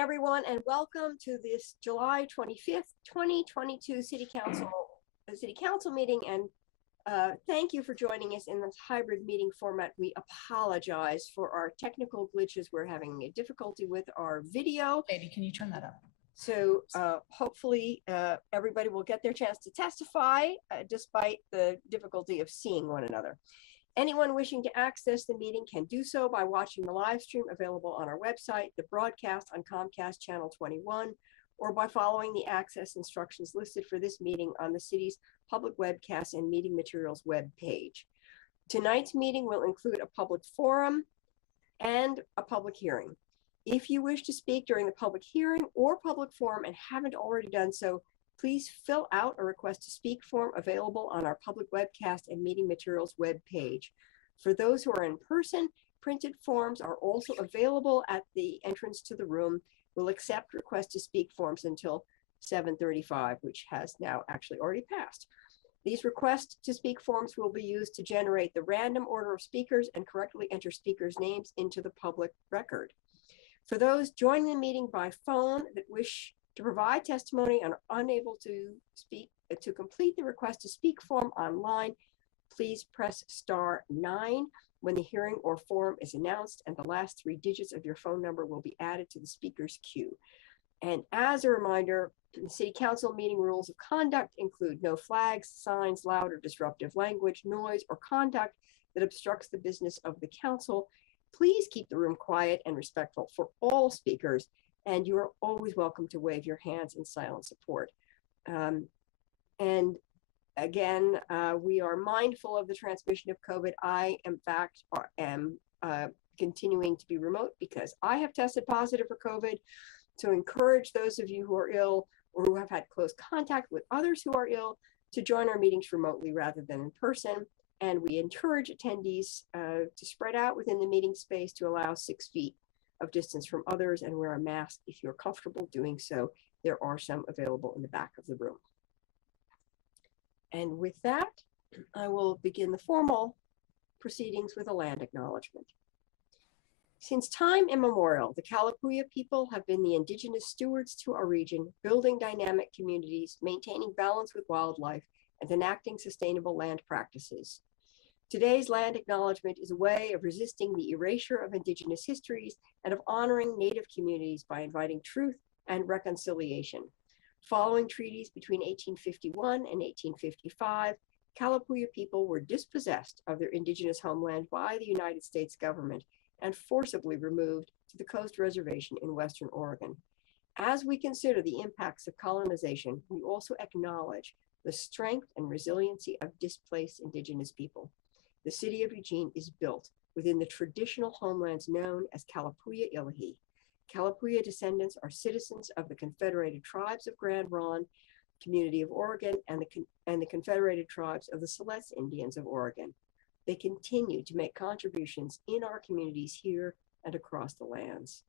everyone, and welcome to this July 25th, 2022 City Council meeting. And thank you for joining us in this hybrid meeting format. We apologize for our technical glitches. We're having a difficulty with our video. Katie, can you turn that up? So hopefully everybody will get their chance to testify despite the difficulty of seeing one another. Anyone wishing to access the meeting can do so by watching the live stream available on our website, the broadcast on Comcast Channel 21, or by following the access instructions listed for this meeting on the city's public webcast and meeting materials web page. Tonight's meeting will include a public forum and a public hearing. If you wish to speak during the public hearing or public forum and haven't already done so, please fill out a request to speak form available on our public webcast and meeting materials web page. For those who are in person, printed forms are also available at the entrance to the room. We'll accept requests to speak forms until 7:35, which has now actually already passed. These requests to speak forms will be used to generate the random order of speakers and correctly enter speakers' names into the public record. For those joining the meeting by phone that wish to provide testimony and are unable to speak, to complete the request to speak form online, please press *9 when the hearing or forum is announced, and the last 3 digits of your phone number will be added to the speaker's queue. And as a reminder, the City Council meeting rules of conduct include no flags, signs, loud or disruptive language, noise, or conduct that obstructs the business of the council. Please keep the room quiet and respectful for all speakers, and you are always welcome to wave your hands in silent support. And again, we are mindful of the transmission of COVID. I, in fact, am continuing to be remote because I have tested positive for COVID. To encourage those of you who are ill or who have had close contact with others who are ill to join our meetings remotely rather than in person. And we encourage attendees to spread out within the meeting space to allow 6 feet of distance from others and wear a mask if you're comfortable doing so. There are some available in the back of the room. And with that, I will begin the formal proceedings with a land acknowledgement. Since time immemorial, the Kalapuya people have been the indigenous stewards to our region, building dynamic communities, maintaining balance with wildlife, and enacting sustainable land practices. Today's land acknowledgement is a way of resisting the erasure of indigenous histories and of honoring Native communities by inviting truth and reconciliation. Following treaties between 1851 and 1855, Kalapuya people were dispossessed of their indigenous homeland by the United States government and forcibly removed to the Coast Reservation in Western Oregon. As we consider the impacts of colonization, we also acknowledge the strength and resiliency of displaced indigenous people. The city of Eugene is built within the traditional homelands known as Kalapuya Ilahi. Kalapuya descendants are citizens of the Confederated Tribes of Grand Ronde, Community of Oregon, and the Confederated Tribes of the Siletz Indians of Oregon. They continue to make contributions in our communities here and across the lands.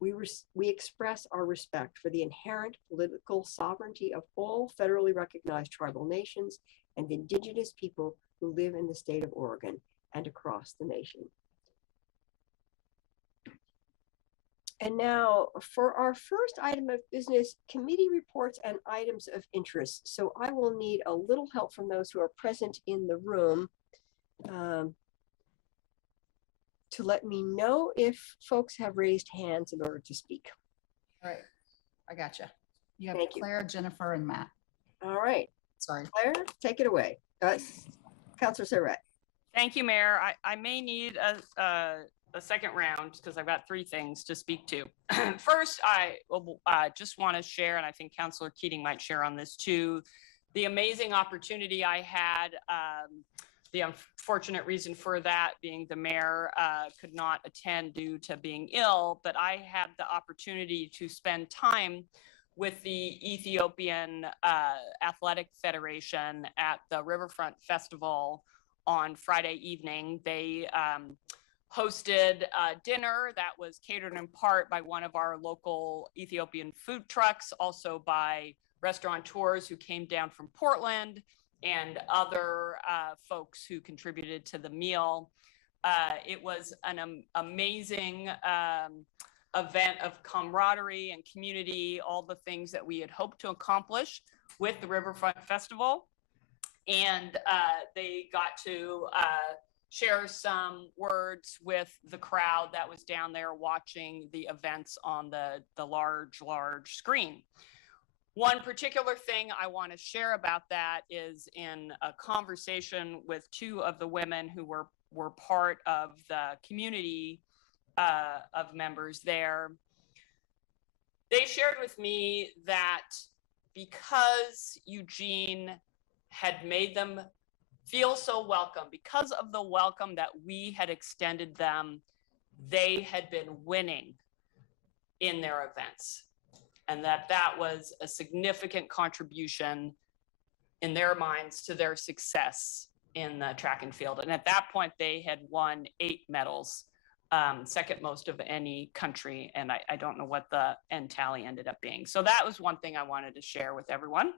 We express our respect for the inherent political sovereignty of all federally recognized tribal nations and indigenous people who live in the state of Oregon and across the nation. And now for our first item of business, committee reports and items of interest. So I will need a little help from those who are present in the room to let me know if folks have raised hands in order to speak. All right, I gotcha. You have Thank Claire, Jennifer, and Matt. All right. Sorry. Claire, take it away. Councilor Surratt. Thank you, Mayor. I may need a second round because I've got 3 things to speak to. First, I just want to share, and I think Councilor Keating might share on this too, the amazing opportunity I had. The unfortunate reason for that being the mayor could not attend due to being ill, but I had the opportunity to spend time with the Ethiopian Athletic Federation at the Riverfront Festival on Friday evening. They hosted a dinner that was catered in part by one of our local Ethiopian food trucks, also by restaurateurs who came down from Portland, and other folks who contributed to the meal. It was an amazing event of camaraderie and community, all the things that we had hoped to accomplish with the Riverfront Festival. And they got to share some words with the crowd that was down there watching the events on the large screen. One particular thing I want to share about that is in a conversation with two of the women who were part of the community of members there. They shared with me that because Eugene had made them feel so welcome, because of the welcome that we had extended them, they had been winning in their events. And that was a significant contribution in their minds to their success in the track and field. And at that point, they had won 8 medals, second most of any country. And I don't know what the end tally ended up being. So that was one thing I wanted to share with everyone.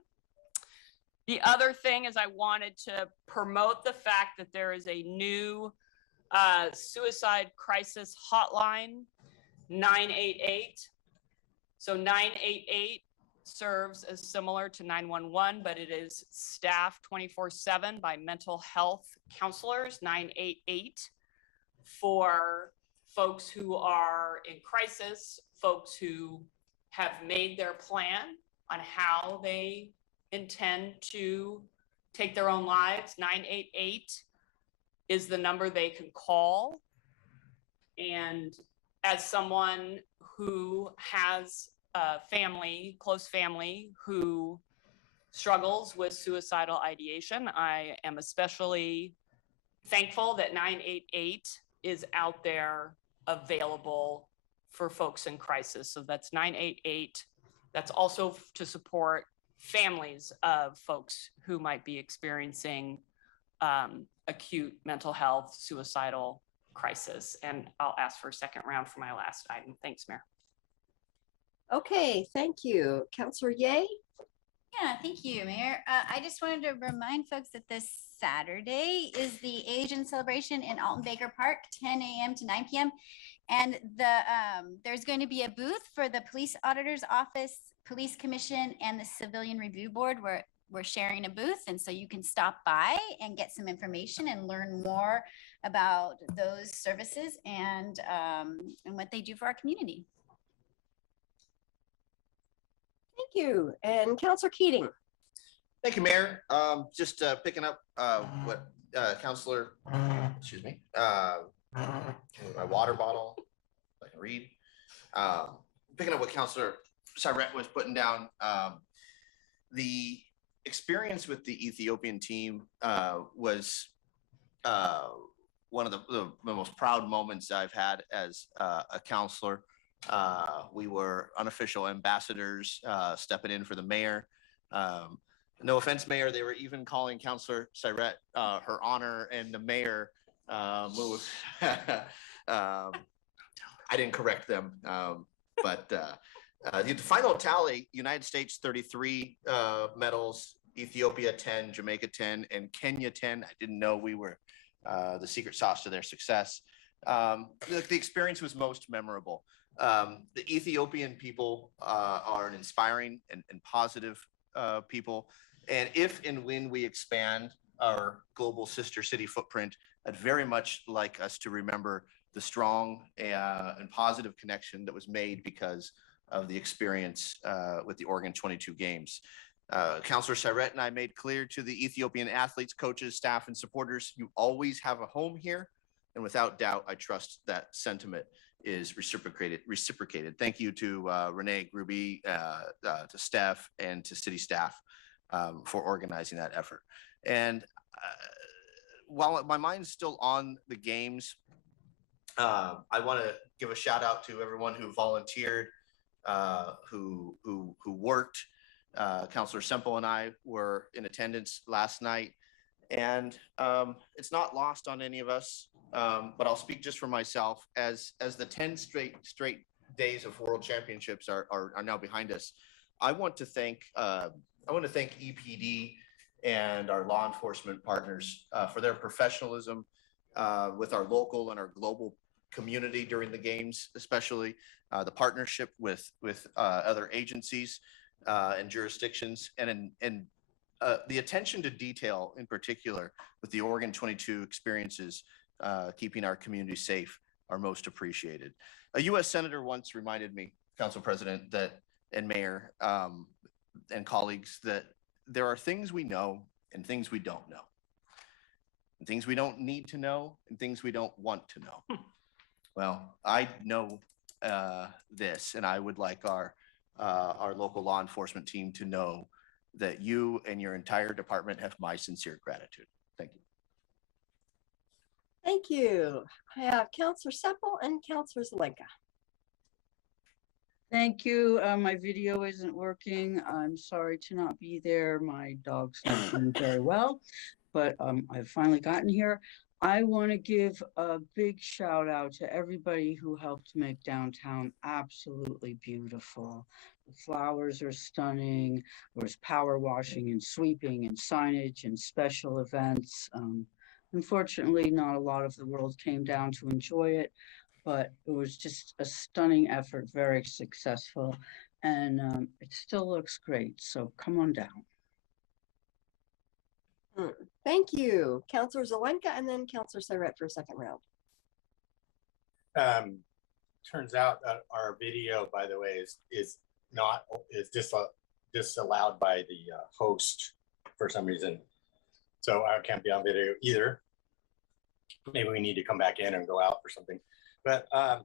The other thing is I wanted to promote the fact that there is a new suicide crisis hotline, 988. So 988 serves as similar to 911, but it is staffed 24/7 by mental health counselors, 988, for folks who are in crisis, folks who have made their plan on how they intend to take their own lives. 988 is the number they can call. And as someone who has a family, close family, who struggles with suicidal ideation, I am especially thankful that 988 is out there available for folks in crisis. So that's 988. That's also to support families of folks who might be experiencing acute mental health, suicidal crisis. And I'll ask for a second round for my last item. Thanks, Mayor. Okay, thank you. Councillor Ye? Yeah, thank you, Mayor. I just wanted to remind folks that this Saturday is the Asian celebration in Alton Baker Park, 10 a.m. to 9 p.m. And there's going to be a booth for the Police Auditor's Office, Police Commission, and the Civilian Review Board. We're sharing a booth, and so you can stop by and get some information and learn more about those services and what they do for our community. Thank you. And Councillor Keating? Thank you, Mayor. Just picking up what Councillor, excuse me, my water bottle, I can read. Picking up what Councillor Syrett was putting down, the experience with the Ethiopian team was one of the most proud moments I've had as a counselor. We were unofficial ambassadors stepping in for the mayor. No offense, Mayor, they were even calling Councillor Syrett her honor and the mayor move. I didn't correct them, but the final tally, United States 33 medals, Ethiopia 10, Jamaica 10, and Kenya 10. I didn't know we were the secret sauce to their success. The experience was most memorable. The Ethiopian people are an inspiring and positive people. And if and when we expand our global sister city footprint, I'd very much like us to remember the strong and positive connection that was made because of the experience with the Oregon 22 games. Councillor Syrett and I made clear to the Ethiopian athletes, coaches, staff, and supporters, you always have a home here. And without doubt, I trust that sentiment is reciprocated. Thank you to Renee Gruby, to Steph, and to city staff for organizing that effort. And while my mind's still on the games, I want to give a shout out to everyone who volunteered, who worked. Councillor Semple and I were in attendance last night, and it's not lost on any of us. But I'll speak just for myself. As the 10 straight days of World Championships are now behind us, I want to thank EPD and our law enforcement partners for their professionalism with our local and our global community during the games, especially the partnership with other agencies and jurisdictions, and the attention to detail in particular with the Oregon 22 experiences, keeping our community safe, are most appreciated. A U.S. Senator once reminded me, Council President, that and Mayor and colleagues, that there are things we know and things we don't know, and things we don't need to know and things we don't want to know. Well, I know this, and I would like our local law enforcement team to know that you and your entire department have my sincere gratitude. Thank you. Thank you. I have Counselor Sepple and Counselor Zelenka. Thank you. My video isn't working. I'm sorry to not be there. My dog's not doing very well, but I've finally gotten here. I want to give a big shout out to everybody who helped make downtown absolutely beautiful. The flowers are stunning. There's power washing and sweeping and signage and special events. Unfortunately, not a lot of the world came down to enjoy it, but it was just a stunning effort, very successful, and it still looks great. So come on down. Thank you, Counselor Zelenka, and then Counselor Surratt for a second round. Turns out that our video, by the way, is disallowed by the host for some reason. So I can't be on video either. Maybe we need to come back in and go out for something. But I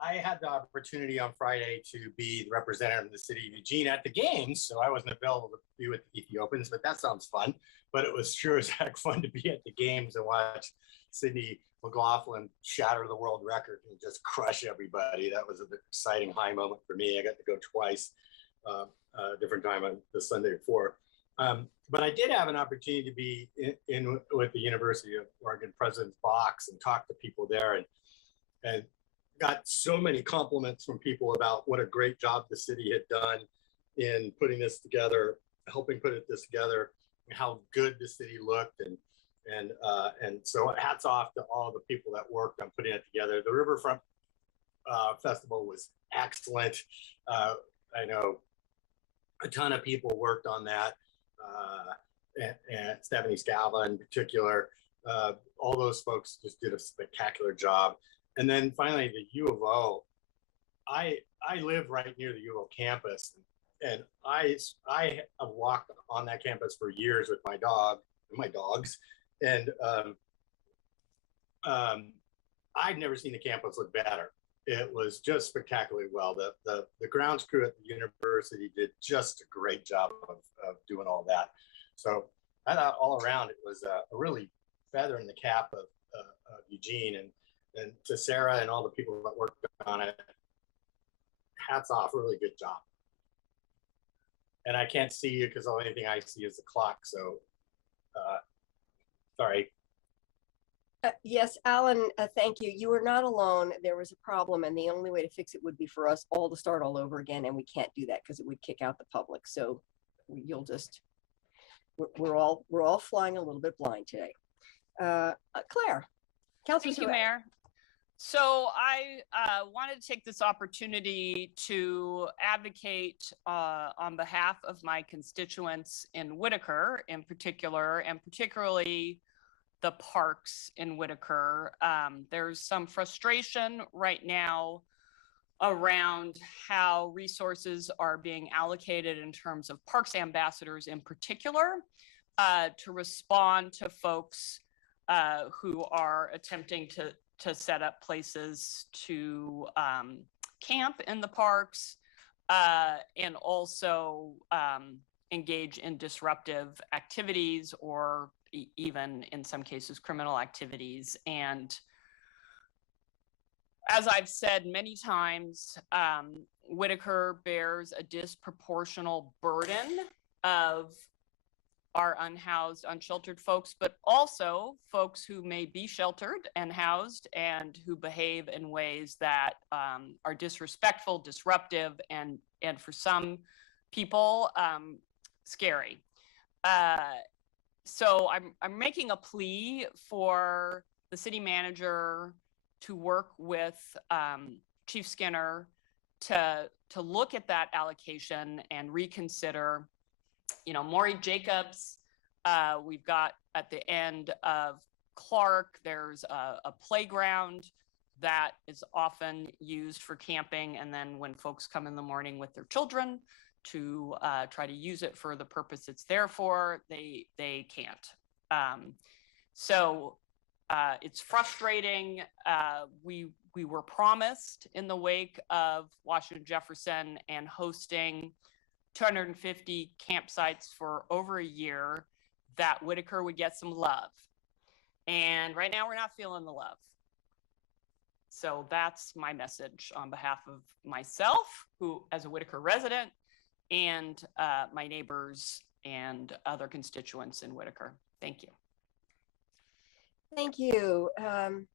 had the opportunity on Friday to be the representative of the city of Eugene at the games, so I wasn't available to be with the Ethiopians, but that sounds fun. But it was sure as heck fun to be at the games and watch Sydney McLaughlin shatter the world record and just crush everybody. That was an exciting high moment for me. I got to go twice, a different time on the Sunday before. But I did have an opportunity to be in with the University of Oregon President's Box and talk to people there, and got so many compliments from people about what a great job the city had done in putting this together, helping put this together, and how good the city looked, and so hats off to all the people that worked on putting it together. The Riverfront Festival was excellent. I know a ton of people worked on that, and Stephanie Scava in particular. All those folks just did a spectacular job. And then finally, the U of O. I live right near the U of O campus, and I have walked on that campus for years with my dog and my dogs, and I've never seen the campus look better. It was just spectacularly well. The grounds crew at the university did just a great job of doing all that. So I thought all around it was a really feather in the cap of Eugene, and to Sarah and all the people that worked on it, hats off, really good job. And I can't see you because the only thing I see is the clock, so sorry. Yes, Alan, thank you. You were not alone. There was a problem, and the only way to fix it would be for us all to start all over again, and we can't do that because it would kick out the public. So you'll just, we're all flying a little bit blind today. Claire, Councilor Thank you, Mayor. So I wanted to take this opportunity to advocate on behalf of my constituents in Whitaker in particular, and particularly the parks in Whitaker. There's some frustration right now around how resources are being allocated in terms of parks ambassadors in particular, to respond to folks who are attempting to set up places to camp in the parks, and also engage in disruptive activities, or even in some cases criminal activities. And as I've said many times, Whitaker bears a disproportional burden of our unhoused, unsheltered folks, but also folks who may be sheltered and housed and who behave in ways that are disrespectful, disruptive, and for some people, scary. So I'm making a plea for the city manager to work with Chief Skinner to look at that allocation and reconsider. You know, Maury Jacobs, we've got at the end of Clark, there's a playground that is often used for camping. And then when folks come in the morning with their children to try to use it for the purpose it's there for, they can't. So it's frustrating. We were promised in the wake of Washington Jefferson and hosting 250 campsites for over a year that Whitaker would get some love. And right now we're not feeling the love. So that's my message on behalf of myself, who as a Whitaker resident, and my neighbors and other constituents in Whitaker. Thank you. Thank you. And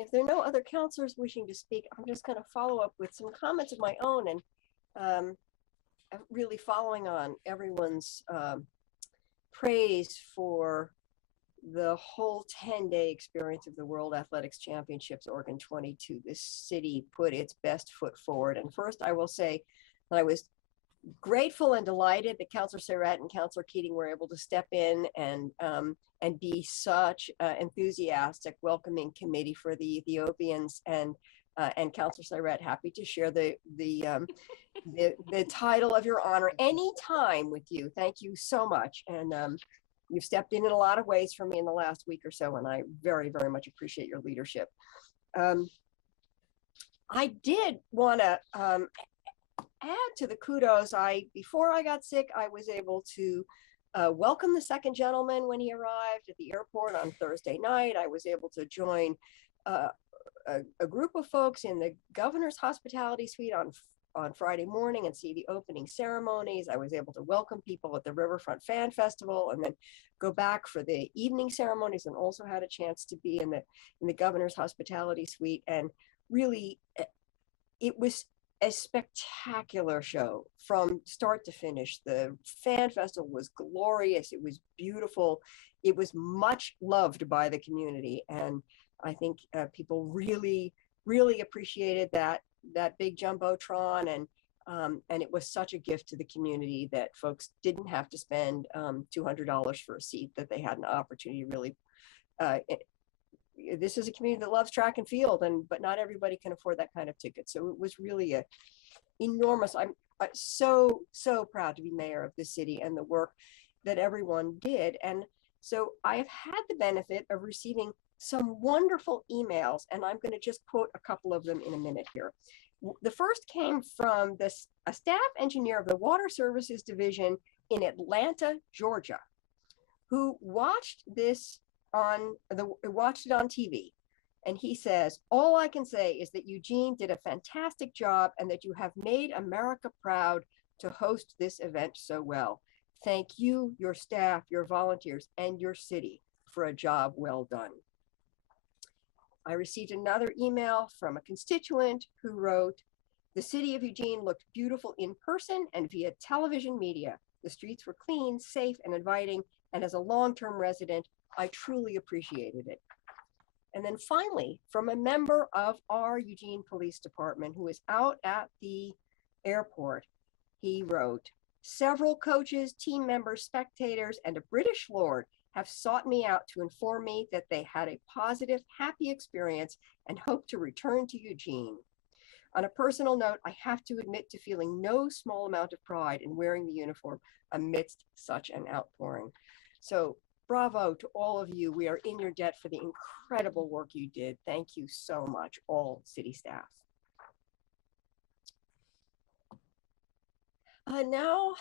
if there are no other counselors wishing to speak, I'm just going to follow up with some comments of my own, and really following on everyone's praise for the whole 10-day experience of the World Athletics Championships Oregon 22. This city put its best foot forward. And first, I will say that I was grateful and delighted that Councilor Surratt and Councilor Keating were able to step in and be such enthusiastic, welcoming committee for the Ethiopians. And Councilor Surratt, happy to share the title of your honor anytime with you. Thank you so much. And you've stepped in a lot of ways for me in the last week or so, and I very, very much appreciate your leadership. I did want to add to the kudos. Before I got sick, I was able to welcome the second gentleman when he arrived at the airport on Thursday night. I was able to join a group of folks in the governor's hospitality suite on Friday morning and see the opening ceremonies. I was able to welcome people at the Riverfront Fan Festival and then go back for the evening ceremonies, and also had a chance to be in the governor's hospitality suite. And really, it was a spectacular show from start to finish. The Fan Festival was glorious. It was beautiful. It was much loved by the community. And I think people really, really appreciated that big Jumbotron, and it was such a gift to the community that folks didn't have to spend $200 for a seat, that they had an opportunity to really. This is a community that loves track and field, but not everybody can afford that kind of ticket. So it was really a enormous. I'm so proud to be mayor of this city and the work that everyone did. And so I have had the benefit of receiving some wonderful emails, and I'm going to just quote a couple of them in a minute here. The first came from a staff engineer of the Water Services Division in Atlanta, Georgia, who watched it on TV. And he says, "All I can say is that Eugene did a fantastic job and that you have made America proud to host this event so well. Thank you, your staff, your volunteers, and your city for a job well done." I received another email from a constituent who wrote, "The city of Eugene looked beautiful in person and via television media. The streets were clean, safe, and inviting. And as a long-term resident, I truly appreciated it." And then finally, from a member of our Eugene Police Department who is out at the airport, he wrote, "Several coaches, team members, spectators, and a British lord have sought me out to inform me that they had a positive, happy experience and hope to return to Eugene. On a personal note, I have to admit to feeling no small amount of pride in wearing the uniform amidst such an outpouring." So bravo to all of you. We are in your debt for the incredible work you did. Thank you so much, all city staff. Now,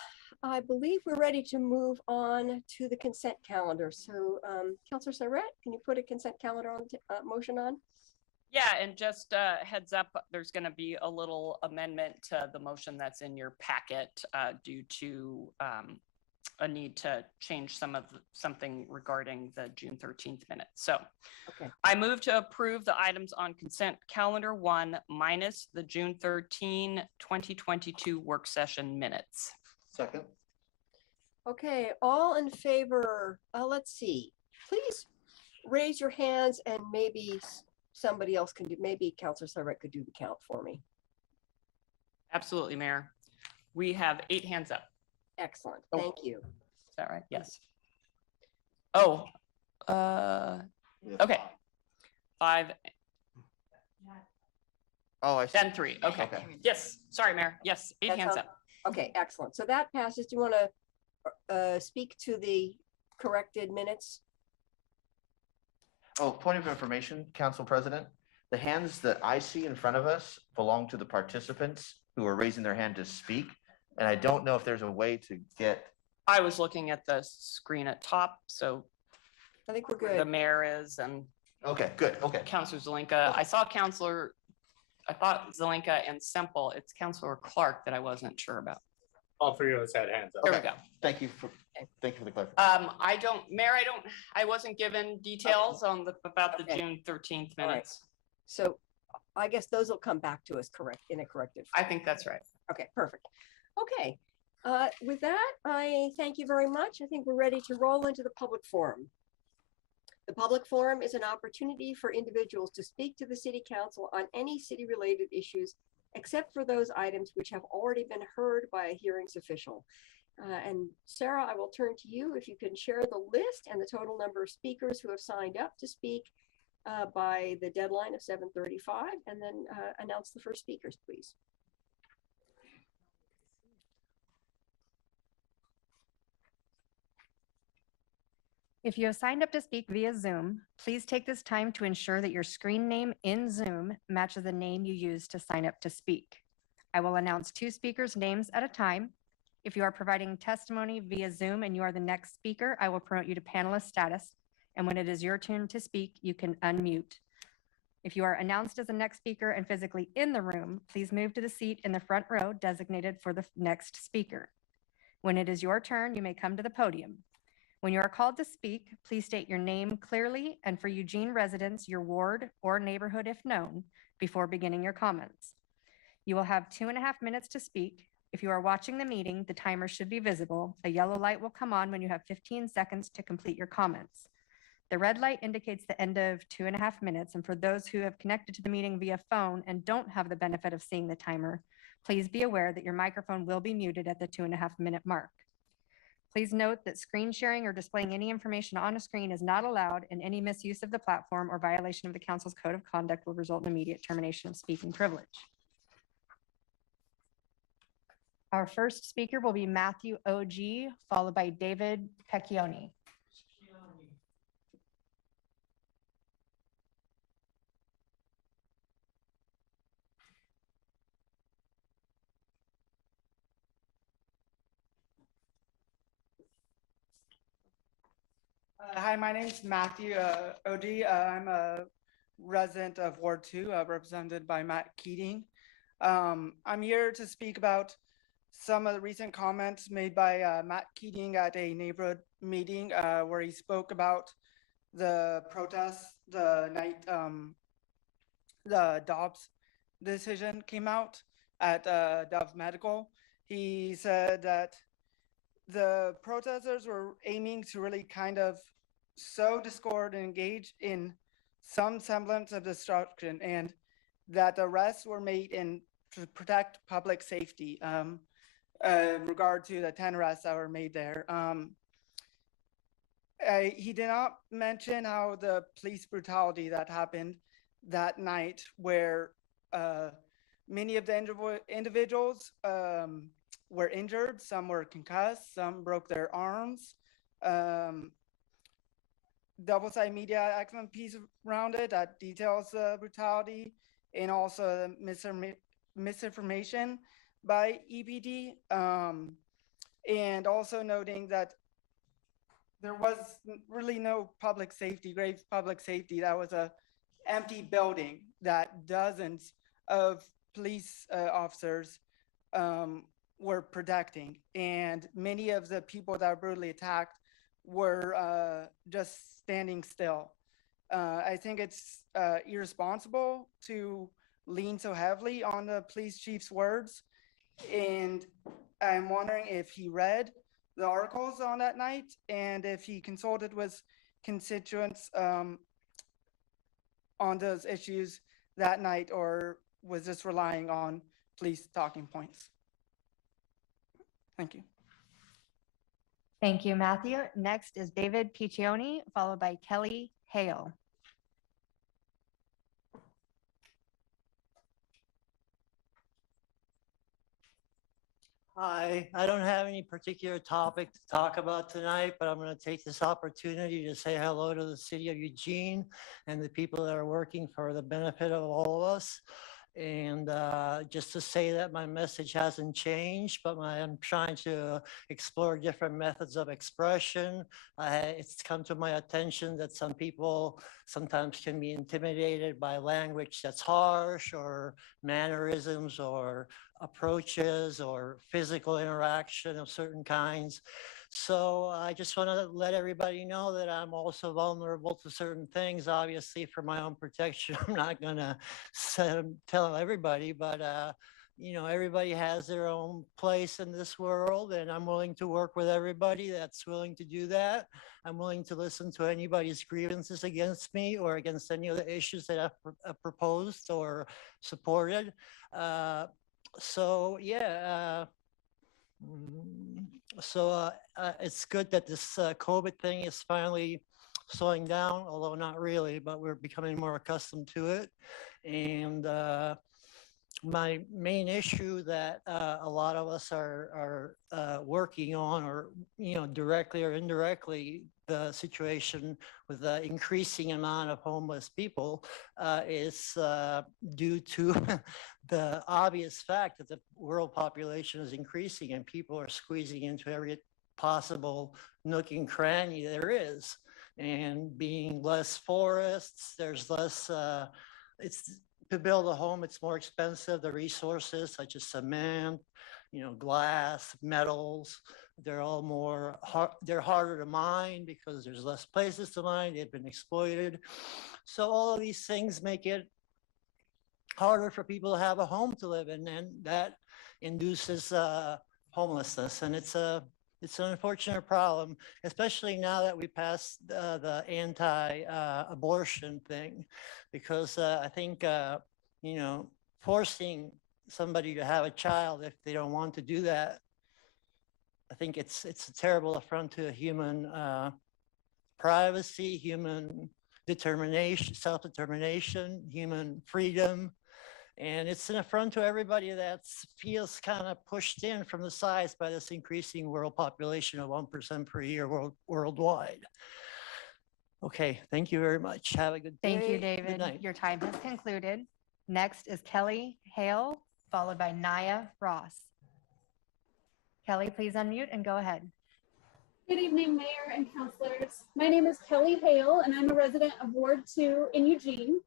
I believe we're ready to move on to the consent calendar. So, Councilor Surratt, can you put a consent calendar on motion on? Yeah, and just heads up, there's going to be a little amendment to the motion that's in your packet due to a need to change something regarding the June 13th minutes. So okay. I move to approve the items on consent calendar 1 minus the June 13, 2022 work session minutes. Second. Okay, all in favor, let's see. Please raise your hands and maybe somebody else can do, maybe Counselor Sarek could do the count for me. Absolutely, Mayor. We have 8 hands up. Excellent. Oh. Thank you. Is that right? Yes. Oh, okay. 5, Oh, I see. then 3. Okay. Okay. Yes. Sorry, Mayor. Yes, 8 That hands sounds- up. Okay, excellent. So that passes. Do you want to speak to the corrected minutes? Oh, point of information, Council President. The hands that I see in front of us belong to the participants who are raising their hand to speak. And I don't know if there's a way to get, I was looking at the screen at top, so I think we're where the good. mayor is and okay, good, okay. Counselor Zelinka. I saw I thought Zelinka and Semple. It's Counselor Clark that I wasn't sure about. All 3 of us had hands up. There we Okay. go. Thank you for the clarification. Mayor, I wasn't given details on about the Okay. June 13th All right. minutes. So I guess those will come back to us in a corrected. I think that's right. Okay, perfect. Okay, with that, I thank you very much. I think we're ready to roll into the public forum. The public forum is an opportunity for individuals to speak to the city council on any city-related issues, except for those items which have already been heard by a hearings official. And Sarah, I will turn to you if you can share the list and the total number of speakers who have signed up to speak by the deadline of 7:35, and then announce the first speakers, please. If you have signed up to speak via Zoom, please take this time to ensure that your screen name in Zoom matches the name you used to sign up to speak. I will announce 2 speakers' names at a time. If you are providing testimony via Zoom and you are the next speaker, I will promote you to panelist status. And when it is your turn to speak, you can unmute. If you are announced as the next speaker and physically in the room, please move to the seat in the front row designated for the next speaker. When it is your turn, you may come to the podium. When you are called to speak, please state your name clearly and for Eugene residents, your ward or neighborhood if known, before beginning your comments. You will have 2.5 minutes to speak. If you are watching the meeting, the timer should be visible. A yellow light will come on when you have 15 seconds to complete your comments. The red light indicates the end of 2.5 minutes, and for those who have connected to the meeting via phone and don't have the benefit of seeing the timer, please be aware that your microphone will be muted at the 2.5 minute mark. Please note that screen sharing or displaying any information on a screen is not allowed, and any misuse of the platform or violation of the council's code of conduct will result in immediate termination of speaking privilege. Our first speaker will be Matthew O.G., followed by David Pecchioni. Hi, my name's Matthew Odie. I'm a resident of Ward 2, represented by Matt Keating. I'm here to speak about some of the recent comments made by Matt Keating at a neighborhood meeting where he spoke about the protests the night the Dobbs decision came out at Dove Medical. He said that the protesters were aiming to really kind of sow discord and engage in some semblance of destruction, and that the arrests were made to protect public safety in regard to the 10 arrests that were made there. He did not mention how the police brutality that happened that night, where many of the individuals were injured, some were concussed, some broke their arms. Double-sided media excellent piece around it that details the brutality and also the misinformation by EPD, and also noting that there was really no public safety, grave public safety. That was a empty building that dozens of police officers were protecting, and many of the people that were brutally attacked were just standing still. I think it's irresponsible to lean so heavily on the police chief's words, and I'm wondering if he read the articles on that night and if he consulted with constituents on those issues that night, or was just relying on police talking points? Thank you. Thank you, Matthew. Next is David Piccioni, followed by Kelly Hale. Hi, I don't have any particular topic to talk about tonight, but I'm going to take this opportunity to say hello to the city of Eugene and the people that are working for the benefit of all of us. And just to say that my message hasn't changed, but I'm trying to explore different methods of expression. It's come to my attention that some people sometimes can be intimidated by language that's harsh, or mannerisms, or approaches, or physical interaction of certain kinds. So I just want to let everybody know that I'm also vulnerable to certain things. Obviously, for my own protection, I'm not going to tell everybody, but you know, everybody has their own place in this world, and I'm willing to work with everybody that's willing to do that. I'm willing to listen to anybody's grievances against me or against any of the issues that I've proposed or supported. So yeah. So it's good that this COVID thing is finally slowing down, although not really, but we're becoming more accustomed to it. And my main issue that a lot of us are working on, or, you know, directly or indirectly, the situation with the increasing amount of homeless people is due to the obvious fact that the world population is increasing and people are squeezing into every possible nook and cranny there is. And being less forests, there's less, it's to build a home, it's more expensive. The resources such as cement, you know, glass, metals, they're all more, they're harder to mine because there's less places to mine. They've been exploited. So all of these things make it harder for people to have a home to live in, and that induces homelessness. And it's an unfortunate problem, especially now that we passed the anti-abortion thing, because I think, you know, forcing somebody to have a child if they don't want to do that, I think it's a terrible affront to human privacy, human determination, self-determination, human freedom. And it's an affront to everybody that feels kind of pushed in from the sides by this increasing world population of 1% per year worldwide. Okay, thank you very much. Have a good day. Thank you, Good David. night. Your time has concluded. Next is Kelly Hale, followed by Naya Ross. Kelly, please unmute and go ahead. Good evening, Mayor and councilors. My name is Kelly Hale, and I'm a resident of Ward 2 in Eugene.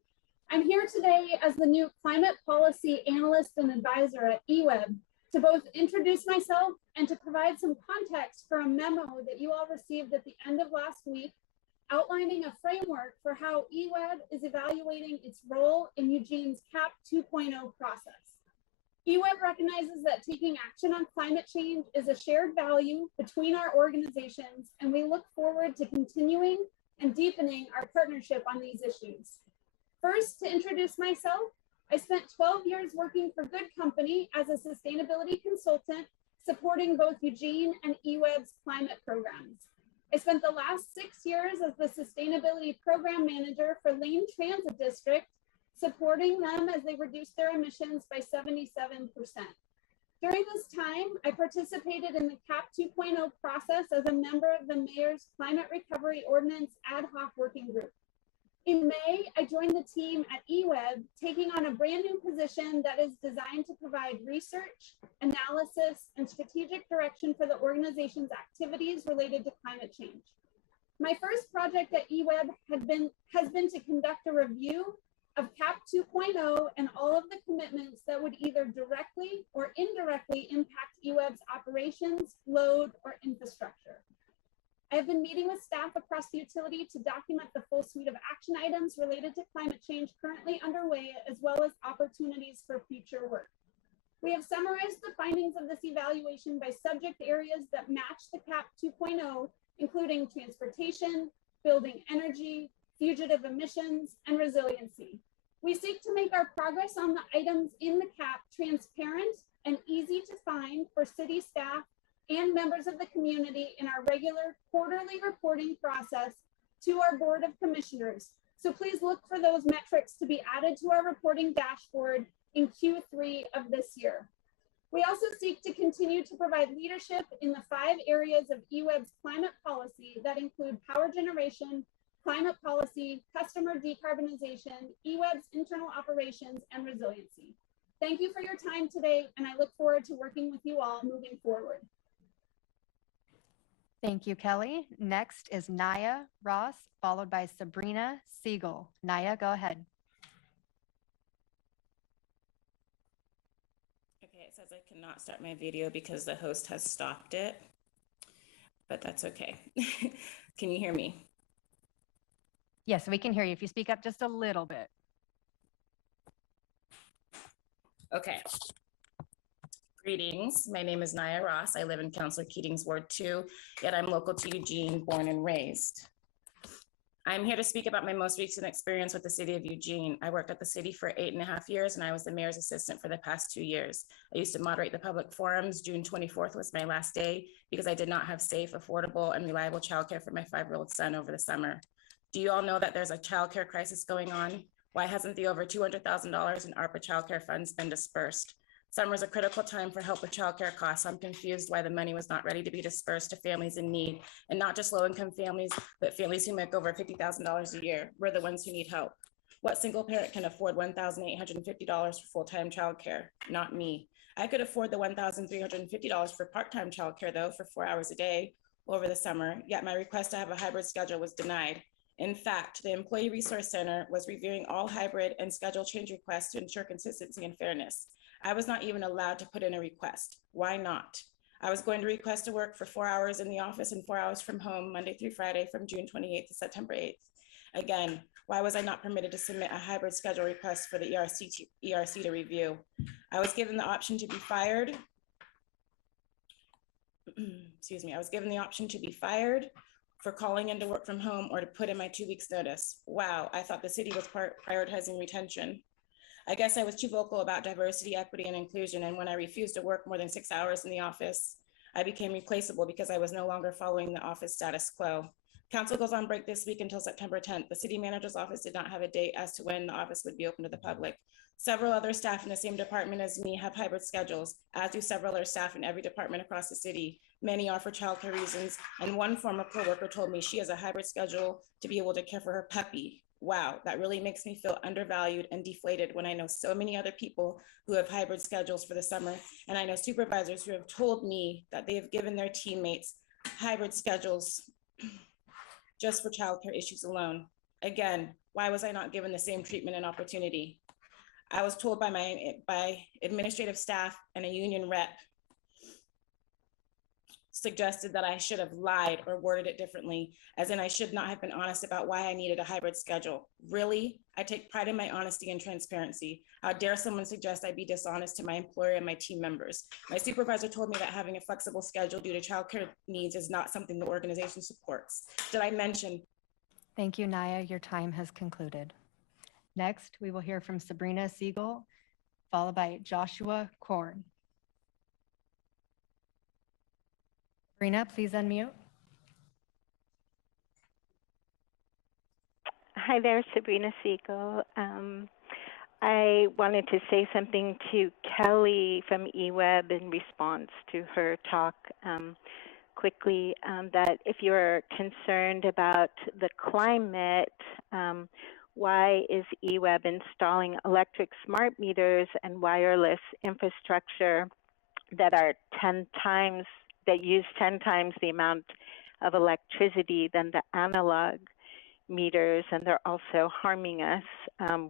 I'm here today as the new climate policy analyst and advisor at eWeb to both introduce myself and to provide some context for a memo that you all received at the end of last week, outlining a framework for how eWeb is evaluating its role in Eugene's CAP 2.0 process. eWeb recognizes that taking action on climate change is a shared value between our organizations, and we look forward to continuing and deepening our partnership on these issues. First, to introduce myself, I spent 12 years working for Good Company as a sustainability consultant, supporting both Eugene and eWeb's climate programs. I spent the last 6 years as the sustainability program manager for Lane Transit District, supporting them as they reduced their emissions by 77%. During this time, I participated in the CAP 2.0 process as a member of the Mayor's Climate Recovery Ordinance Ad Hoc Working Group. In May, I joined the team at eWeb, taking on a brand new position that is designed to provide research, analysis, and strategic direction for the organization's activities related to climate change. My first project at eWeb has been to conduct a review of CAP 2.0 and all of the commitments that would either directly or indirectly impact eWeb's operations, load, or infrastructure. I have been meeting with staff across the utility to document the full suite of action items related to climate change currently underway, as well as opportunities for future work. We have summarized the findings of this evaluation by subject areas that match the CAP 2.0, including transportation, building energy, fugitive emissions, and resiliency. We seek to make our progress on the items in the CAP transparent and easy to find for city staff and members of the community in our regular quarterly reporting process to our Board of Commissioners. So please look for those metrics to be added to our reporting dashboard in Q3 of this year. We also seek to continue to provide leadership in the 5 areas of EWEB's climate policy that include power generation, climate policy, customer decarbonization, EWEB's internal operations, and resiliency. Thank you for your time today, and I look forward to working with you all moving forward. Thank you, Kelly. Next is Naya Ross, followed by Sabrina Siegel. Naya, go ahead. Okay, it says I cannot start my video because the host has stopped it, but that's okay. Can you hear me? Yes, we can hear you. If you speak up just a little bit. Okay. Greetings. My name is Naya Ross. I live in Councilor Keating's Ward 2, yet I'm local to Eugene, born and raised. I'm here to speak about my most recent experience with the city of Eugene. I worked at the city for 8.5 years, and I was the mayor's assistant for the past 2 years. I used to moderate the public forums. June 24th was my last day because I did not have safe, affordable, and reliable childcare for my 5-year-old son over the summer. Do you all know that there's a childcare crisis going on? Why hasn't the over $200,000 in ARPA childcare funds been dispersed? Summer is a critical time for help with childcare costs. I'm confused why the money was not ready to be dispersed to families in need, and not just low-income families, but families who make over $50,000 a year. We're the ones who need help. What single parent can afford $1,850 for full-time childcare? Not me. I could afford the $1,350 for part-time childcare, though, for 4 hours a day over the summer, yet my request to have a hybrid schedule was denied. In fact, the Employee Resource Center was reviewing all hybrid and schedule change requests to ensure consistency and fairness. I was not even allowed to put in a request. Why not? I was going to request to work for 4 hours in the office and 4 hours from home, Monday through Friday, from June 28th to September 8th. Again, why was I not permitted to submit a hybrid schedule request for the ERC to review? I was given the option to be fired. Excuse me, I was given the option to be fired for calling in to work from home or to put in my 2 weeks notice. Wow, I thought the city was prioritizing retention. I guess I was too vocal about diversity, equity, and inclusion, and when I refused to work more than 6 hours in the office, I became replaceable because I was no longer following the office status quo. Council goes on break this week until September 10th. The city manager's office did not have a date as to when the office would be open to the public. Several other staff in the same department as me have hybrid schedules, as do several other staff in every department across the city. Many are for childcare reasons, and one former coworker told me she has a hybrid schedule to be able to care for her puppy. Wow, that really makes me feel undervalued and deflated when I know so many other people who have hybrid schedules for the summer, and I know supervisors who have told me that they have given their teammates hybrid schedules just for childcare issues alone. Again, why was I not given the same treatment and opportunity? I was told by administrative staff and a union rep suggested that I should have lied or worded it differently, as in I should not have been honest about why I needed a hybrid schedule. Really? I take pride in my honesty and transparency. How dare someone suggest I be dishonest to my employer and my team members? My supervisor told me that having a flexible schedule due to childcare needs is not something the organization supports. Did I mention? Thank you, Naya. Your time has concluded. Next, we will hear from Sabrina Siegel, followed by Joshua Korn. Sabrina, please unmute. Hi there, Sabrina Siegel. I wanted to say something to Kelly from eWeb in response to her talk quickly, that if you're concerned about the climate, why is eWeb installing electric smart meters and wireless infrastructure that are 10 times, that use 10 times the amount of electricity than the analog meters, and they're also harming us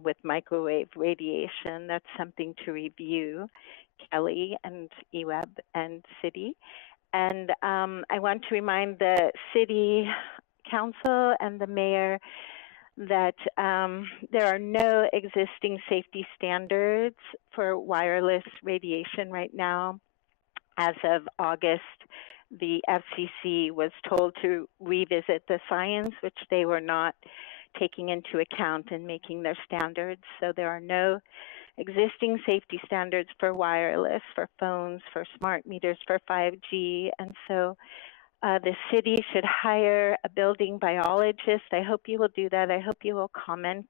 with microwave radiation? That's something to review, Kelly and eWeb and city. And I want to remind the city council and the mayor that there are no existing safety standards for wireless radiation right now. As of August, the FCC was told to revisit the science, which they were not taking into account and making their standards. So there are no existing safety standards for wireless, for phones, for smart meters, for 5G. And so the city should hire a building biologist. I hope you will do that. I hope you will comment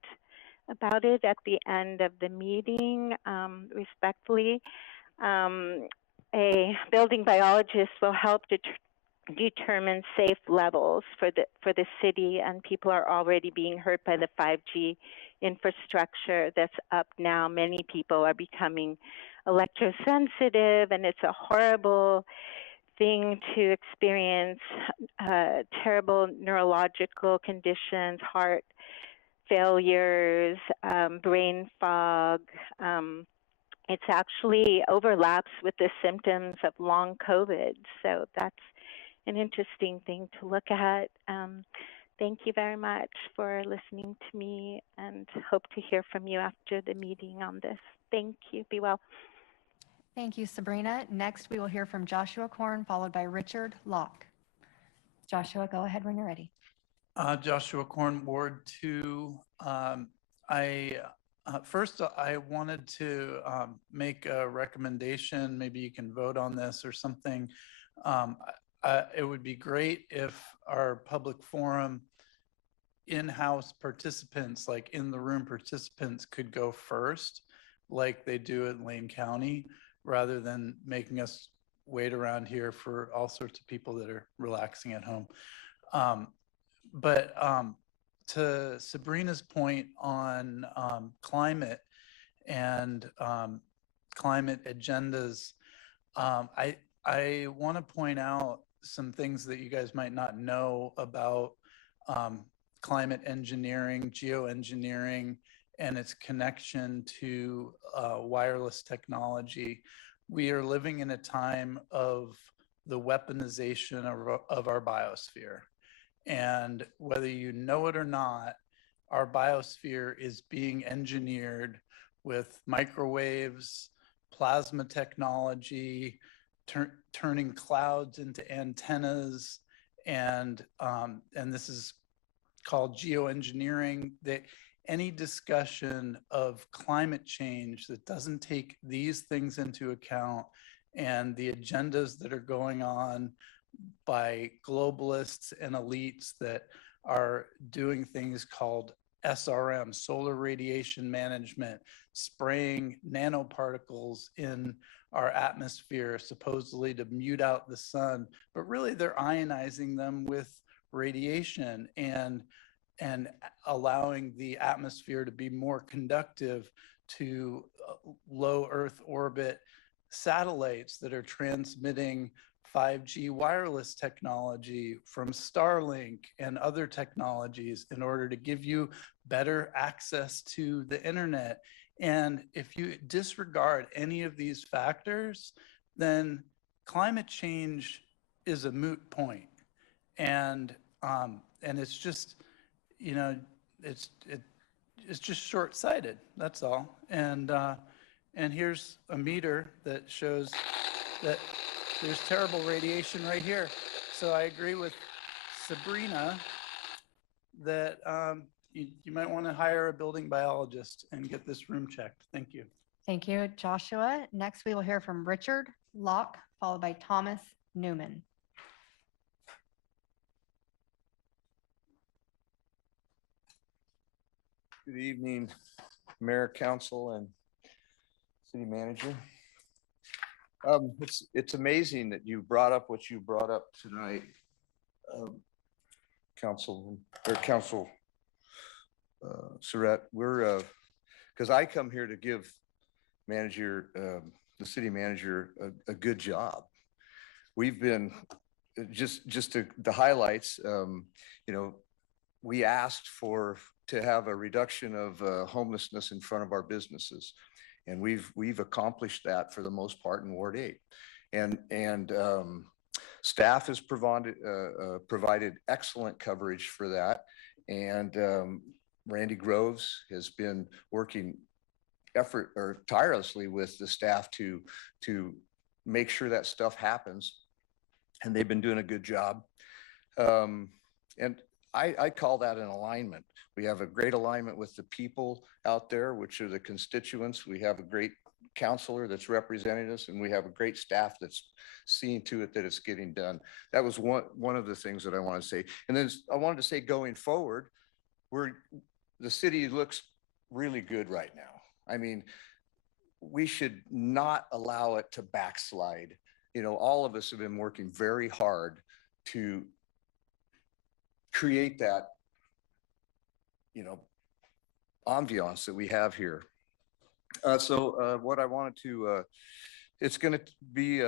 about it at the end of the meeting, respectfully. A building biologist will help determine safe levels for the city, and people are already being hurt by the 5G infrastructure that's up now. Many people are becoming electrosensitive, and it's a horrible thing to experience terrible neurological conditions, heart failures, brain fog. It's actually overlaps with the symptoms of long COVID. So that's an interesting thing to look at. Thank you very much for listening to me, and hope to hear from you after the meeting on this. Thank you. Be well. Thank you, Sabrina. Next, we will hear from Joshua Korn, followed by Richard Locke. Joshua, go ahead when you're ready. Joshua Korn, Ward 2. First, I wanted to make a recommendation. Maybe you can vote on this or something. It would be great if our public forum in-house participants, like in the room participants, could go first, like they do in Lane County, rather than making us wait around here for all sorts of people that are relaxing at home. But to Sabrina's point on climate and climate agendas, I want to point out some things that you guys might not know about climate engineering, geoengineering, and its connection to wireless technology. We are living in a time of the weaponization of our biosphere. And whether you know it or not, our biosphere is being engineered with microwaves, plasma technology, turning clouds into antennas, and this is called geoengineering. That any discussion of climate change that doesn't take these things into account and the agendas that are going on by globalists and elites that are doing things called SRM, solar radiation management, spraying nanoparticles in our atmosphere, supposedly to mute out the sun, but really they're ionizing them with radiation and allowing the atmosphere to be more conductive to low Earth orbit satellites that are transmitting 5G wireless technology from Starlink and other technologies in order to give you better access to the internet. And if you disregard any of these factors, then climate change is a moot point. And it's just, you know, it's just short-sighted. That's all. And here's a meter that shows that there's terrible radiation right here. So I agree with Sabrina that you might want to hire a building biologist and get this room checked. Thank you. Thank you, Joshua. Next, we will hear from Richard Locke, followed by Thomas Newman. Good evening, Mayor, Council, and City Manager. It's amazing that you brought up what you brought up tonight, Council Surratt. We're because I come here to give the city manager a good job. We've been just the highlights. You know, we asked to have a reduction of homelessness in front of our businesses. And we've accomplished that for the most part in Ward 8. And staff has provided excellent coverage for that. And Randy Groves has been working tirelessly with the staff to make sure that stuff happens. And they've been doing a good job. And I call that an alignment. We have a great alignment with the people out there, which are the constituents. We have a great counselor that's representing us, and we have a great staff that's seeing to it that it's getting done. That was one of the things that I want to say. And then I wanted to say, going forward, the city looks really good right now. I mean, we should not allow it to backslide. You know, all of us have been working very hard to create that, you know, ambiance that we have here. So what I wanted to, it's going to be,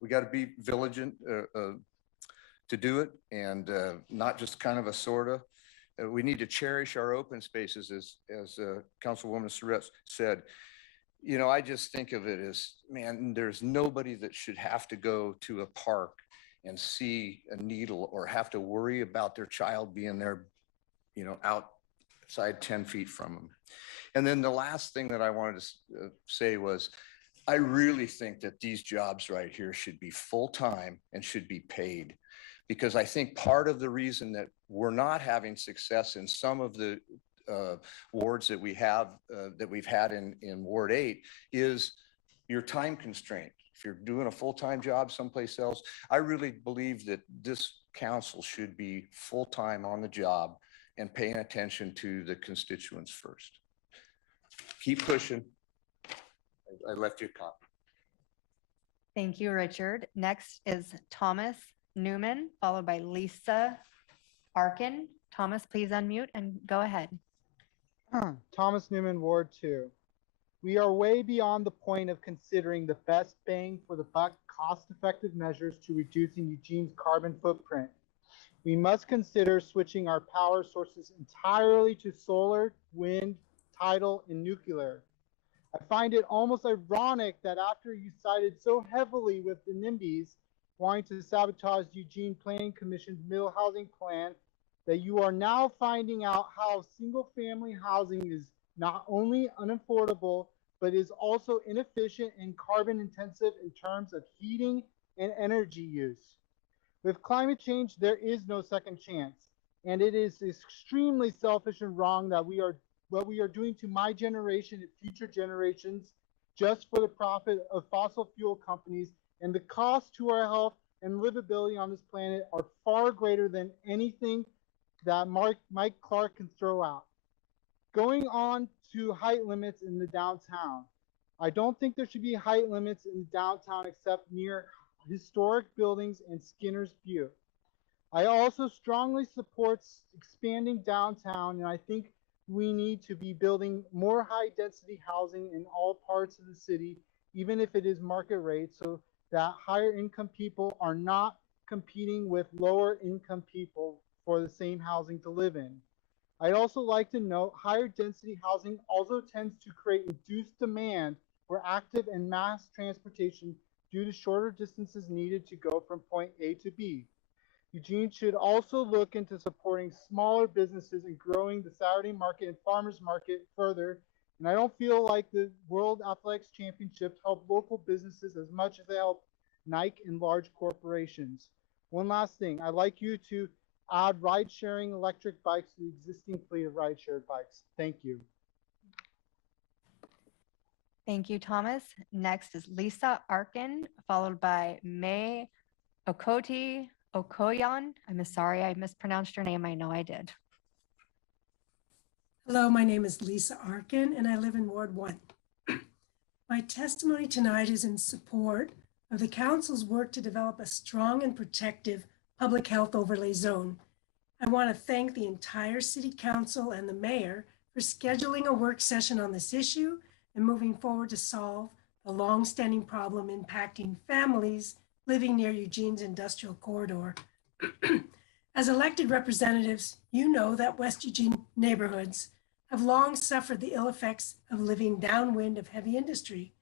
we got to be vigilant to do it, and not just kind of a sorta. We need to cherish our open spaces, as Councilwoman Surratt said. You know, I just think of it as, man, there's nobody that should have to go to a park and see a needle or have to worry about their child being there, you know, outside 10 feet from them. And then the last thing that I wanted to say was, I really think that these jobs right here should be full-time and should be paid, because I think part of the reason that we're not having success in some of the wards that we have, that we've had in Ward 8, is your time constraint. If you're doing a full-time job someplace else, I really believe that this council should be full-time on the job and paying attention to the constituents first. Keep pushing. I left you a copy. Thank you, Richard. Next is Thomas Newman, followed by Lisa Arkin. Thomas, please unmute and go ahead. Thomas Newman, Ward 2. We are way beyond the point of considering the best bang for the buck cost-effective measures to reducing Eugene's carbon footprint. We must consider switching our power sources entirely to solar, wind, tidal, and nuclear. I find it almost ironic that after you sided so heavily with the NIMBYs wanting to sabotage Eugene Planning Commission's middle housing plan, that you are now finding out how single-family housing is not only unaffordable, but is also inefficient and carbon intensive in terms of heating and energy use. With climate change, there is no second chance, and it is extremely selfish and wrong that what we are doing to my generation and future generations just for the profit of fossil fuel companies, and the cost to our health and livability on this planet are far greater than anything that Mike Clark can throw out. Going on to height limits in the downtown. I don't think there should be height limits in the downtown except near historic buildings and Skinner's Butte. I also strongly support expanding downtown, and I think we need to be building more high density housing in all parts of the city, even if it is market rate, so that higher income people are not competing with lower income people for the same housing to live in. I'd also like to note higher density housing also tends to create reduced demand for active and mass transportation due to shorter distances needed to go from point A to B. Eugene should also look into supporting smaller businesses and growing the Saturday market and farmers market further. And I don't feel like the World Athletics Championships help local businesses as much as they help Nike and large corporations. One last thing, I'd like you to add ride-sharing electric bikes to the existing fleet of ride-shared bikes. Thank you. Thank you, Thomas. Next is Lisa Arkin, followed by May Okoti Okoyan. I'm sorry I mispronounced your name. I know I did. Hello, my name is Lisa Arkin, and I live in Ward 1. My testimony tonight is in support of the council's work to develop a strong and protective public health overlay zone. I want to thank the entire city council and the mayor for scheduling a work session on this issue and moving forward to solve the long-standing problem impacting families living near Eugene's industrial corridor. As elected representatives, you know that West Eugene neighborhoods have long suffered the ill effects of living downwind of heavy industry.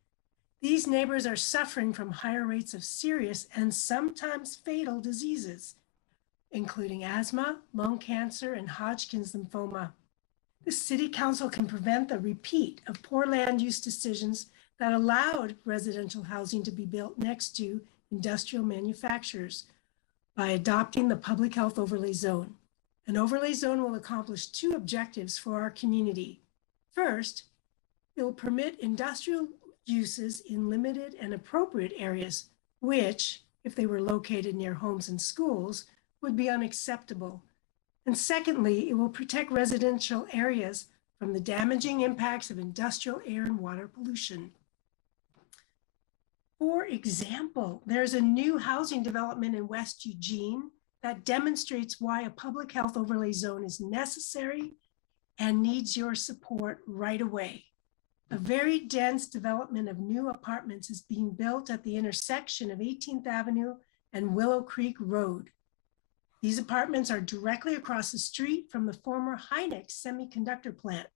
These neighbors are suffering from higher rates of serious and sometimes fatal diseases, including asthma, lung cancer, and Hodgkin's lymphoma. The city council can prevent the repeat of poor land use decisions that allowed residential housing to be built next to industrial manufacturers. by adopting the public health overlay zone. An overlay zone will accomplish two objectives for our community. First, it will permit industrial uses in limited and appropriate areas, which, if they were located near homes and schools, would be unacceptable. And secondly, it will protect residential areas from the damaging impacts of industrial air and water pollution. For example, there's a new housing development in West Eugene that demonstrates why a public health overlay zone is necessary and needs your support right away. A very dense development of new apartments is being built at the intersection of 18th Avenue and Willow Creek Road. These apartments are directly across the street from the former Hynix semiconductor plant,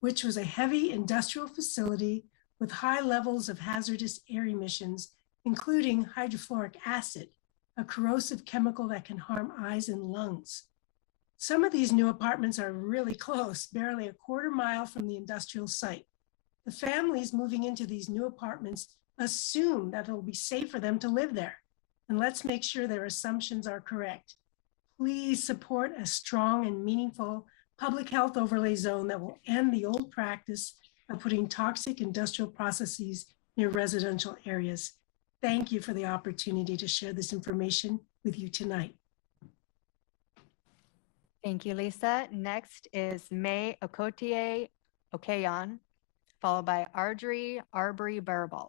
which was a heavy industrial facility with high levels of hazardous air emissions, including hydrofluoric acid, a corrosive chemical that can harm eyes and lungs. Some of these new apartments are really close, barely a quarter mile from the industrial site. The families moving into these new apartments assume that it'll be safe for them to live there. And let's make sure their assumptions are correct. Please support a strong and meaningful public health overlay zone that will end the old practice of putting toxic industrial processes near residential areas. Thank you for the opportunity to share this information with you tonight. Thank you, Lisa. Next is May Okotie Okayon, followed by Ardrey Arbery Barabalt.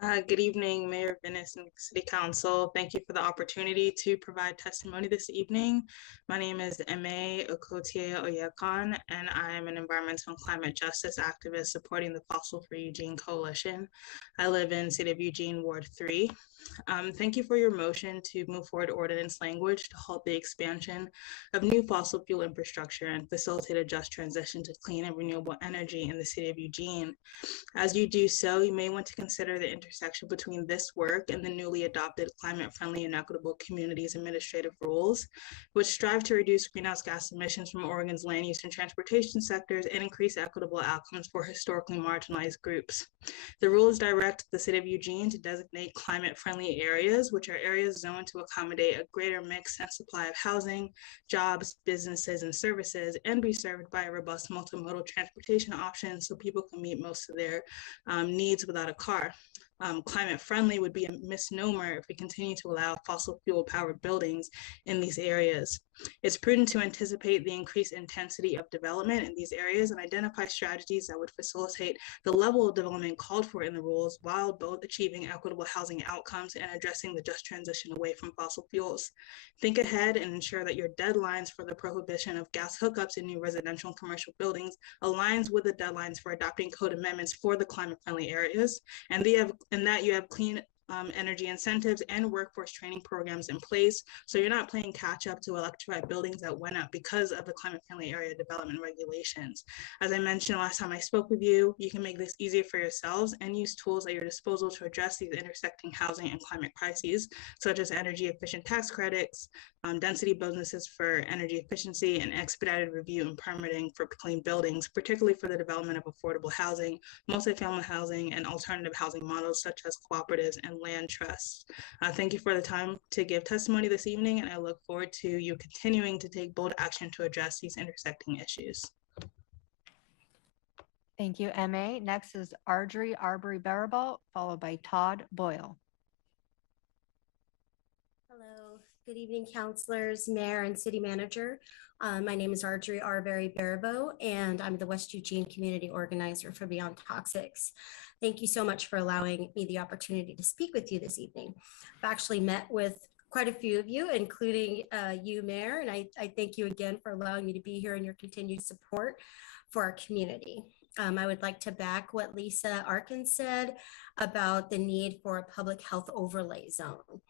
Good evening, Mayor Venice and City Council. Thank you for the opportunity to provide testimony this evening. My name is Eme Okotie Oyekon, and I am an environmental and climate justice activist supporting the Fossil Free Eugene Coalition. I live in City of Eugene, Ward 3. Thank you for your motion to move forward ordinance language to halt the expansion of new fossil fuel infrastructure and facilitate a just transition to clean and renewable energy in the City of Eugene. As you do so, you may want to consider the intersection between this work and the newly adopted climate-friendly and equitable communities administrative rules, which strive to reduce greenhouse gas emissions from Oregon's land use and transportation sectors and increase equitable outcomes for historically marginalized groups. The rules direct the City of Eugene to designate climate-friendly areas, which are areas zoned to accommodate a greater mix and supply of housing, jobs, businesses, and services, and be served by a robust multimodal transportation option so people can meet most of their needs without a car. Climate friendly would be a misnomer if we continue to allow fossil fuel powered buildings in these areas. It's prudent to anticipate the increased intensity of development in these areas and identify strategies that would facilitate the level of development called for in the rules while both achieving equitable housing outcomes and addressing the just transition away from fossil fuels. Think ahead and ensure that your deadlines for the prohibition of gas hookups in new residential and commercial buildings aligns with the deadlines for adopting code amendments for the climate friendly areas, and that you have clean energy incentives and workforce training programs in place, so you're not playing catch up to electrify buildings that went up because of the climate friendly area development regulations. As I mentioned last time I spoke with you, you can make this easier for yourselves and use tools at your disposal to address these intersecting housing and climate crises, such as energy efficient tax credits, density bonuses for energy efficiency, and expedited review and permitting for clean buildings, particularly for the development of affordable housing, multifamily housing, and alternative housing models such as cooperatives and land trusts. Thank you for the time to give testimony this evening, and I look forward to you continuing to take bold action to address these intersecting issues. Thank you, Eme. Next is Ardrey Arbery Barabalt, followed by Todd Boyle. Hello, good evening, councilors, mayor, and city manager. My name is Ardrey Arbery Barabo, and I'm the West Eugene community organizer for Beyond Toxics. Thank you so much for allowing me the opportunity to speak with you this evening. I've actually met with quite a few of you, including you, Mayor, and I thank you again for allowing me to be here and your continued support for our community. I would like to back what Lisa Arkin said about the need for a public health overlay zone.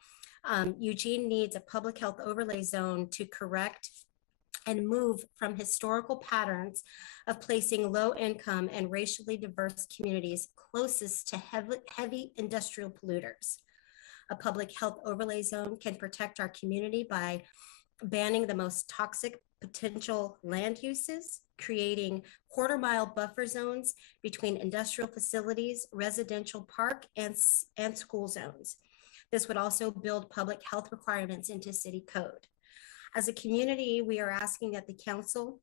Eugene needs a public health overlay zone to correct and move from historical patterns of placing low income and racially diverse communities closest to heavy industrial polluters. A public health overlay zone can protect our community by banning the most toxic potential land uses, creating quarter-mile buffer zones between industrial facilities, residential park, and school zones. This would also build public health requirements into city code. As a community, we are asking that the council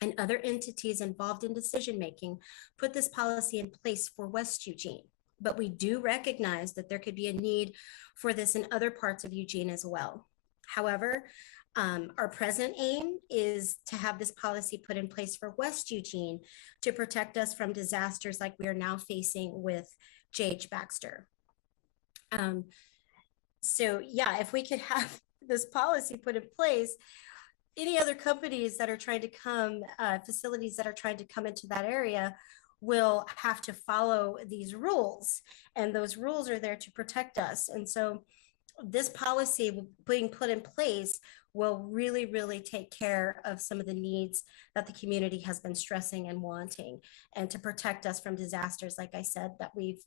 and other entities involved in decision-making put this policy in place for West Eugene. But we do recognize that there could be a need for this in other parts of Eugene as well. However, our present aim is to have this policy put in place for West Eugene to protect us from disasters like we are now facing with J.H. Baxter. So yeah, if we could have this policy put in place, any other companies that are trying to come, facilities that are trying to come into that area will have to follow these rules. And those rules are there to protect us. And so this policy being put in place will really, really take care of some of the needs that the community has been stressing and wanting, and to protect us from disasters, like I said, that we've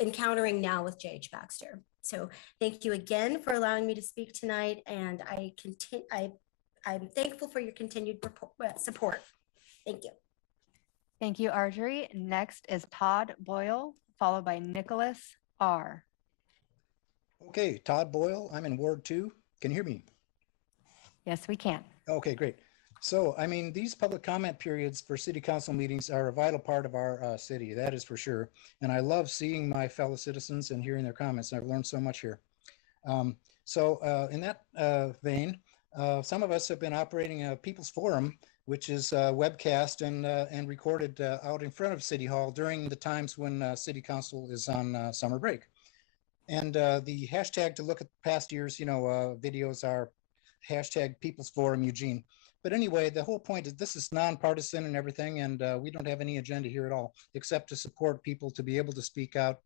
encountering now with J.H. Baxter. So thank you again for allowing me to speak tonight. And I'm thankful for your continued support. Thank you. Thank you, Archery. Next is Todd Boyle, followed by Nicholas R. Okay, Todd Boyle. I'm in Ward 2. Can you hear me? Yes, we can. Okay, great. So, I mean, these public comment periods for city council meetings are a vital part of our city, that is for sure. And I love seeing my fellow citizens and hearing their comments. I've learned so much here. In that vein, some of us have been operating a People's Forum, which is webcast and recorded out in front of City Hall during the times when City Council is on summer break. And the hashtag to look at past years, videos are hashtag People's Forum Eugene. But anyway, the whole point is this is nonpartisan and everything, and we don't have any agenda here at all, except to support people to be able to speak out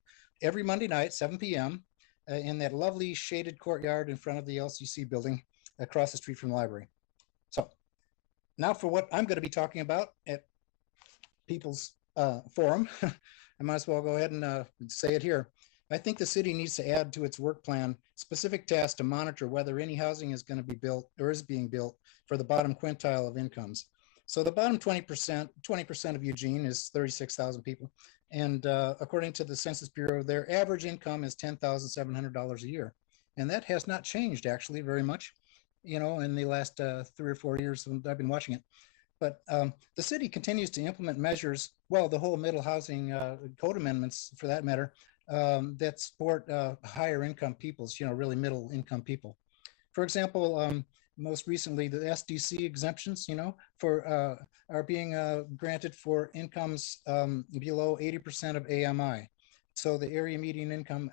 every Monday night, 7 p.m. In that lovely shaded courtyard in front of the LCC building across the street from the library. So now for what I'm going to be talking about at People's Forum, I might as well go ahead and say it here. I think the city needs to add to its work plan specific tasks to monitor whether any housing is going to be built or is being built for the bottom quintile of incomes. So the bottom 20% of Eugene is 36,000 people. And according to the Census Bureau, their average income is $10,700 a year. And that has not changed actually very much, in the last 3 or 4 years when I've been watching it. But the city continues to implement measures, well, the whole middle housing code amendments for that matter, that support higher income peoples, really middle income people. For example, most recently, the SDC exemptions, are being granted for incomes below 80% of AMI. So the area median income,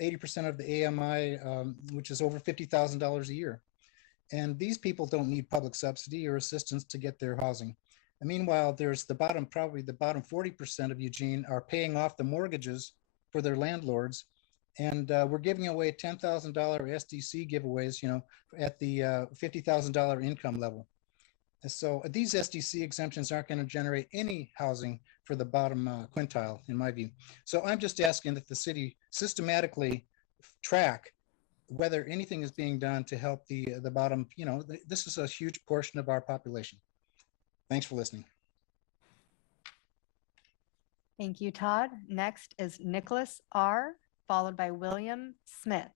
80% of the AMI, which is over $50,000 a year. And these people don't need public subsidy or assistance to get their housing. And meanwhile, there's probably the bottom 40% of Eugene are paying off the mortgages for their landlords. And we're giving away $10,000 SDC giveaways, at the $50,000 income level. And so these SDC exemptions aren't going to generate any housing for the bottom quintile, in my view. So I'm just asking that the city systematically track whether anything is being done to help the bottom, this is a huge portion of our population. Thanks for listening. Thank you, Todd. Next is Nicholas R., followed by William Smith.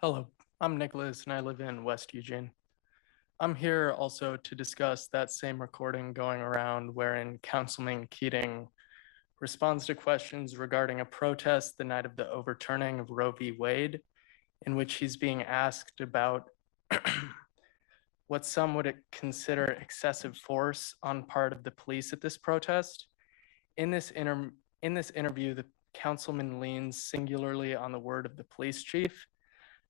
Hello, I'm Nicholas and I live in West Eugene. I'm here also to discuss that same recording going around wherein Councilman Keating responds to questions regarding a protest the night of the overturning of Roe v. Wade, in which he's being asked about what some would consider excessive force on part of the police at this protest. In this interview, the councilman leans singularly on the word of the police chief,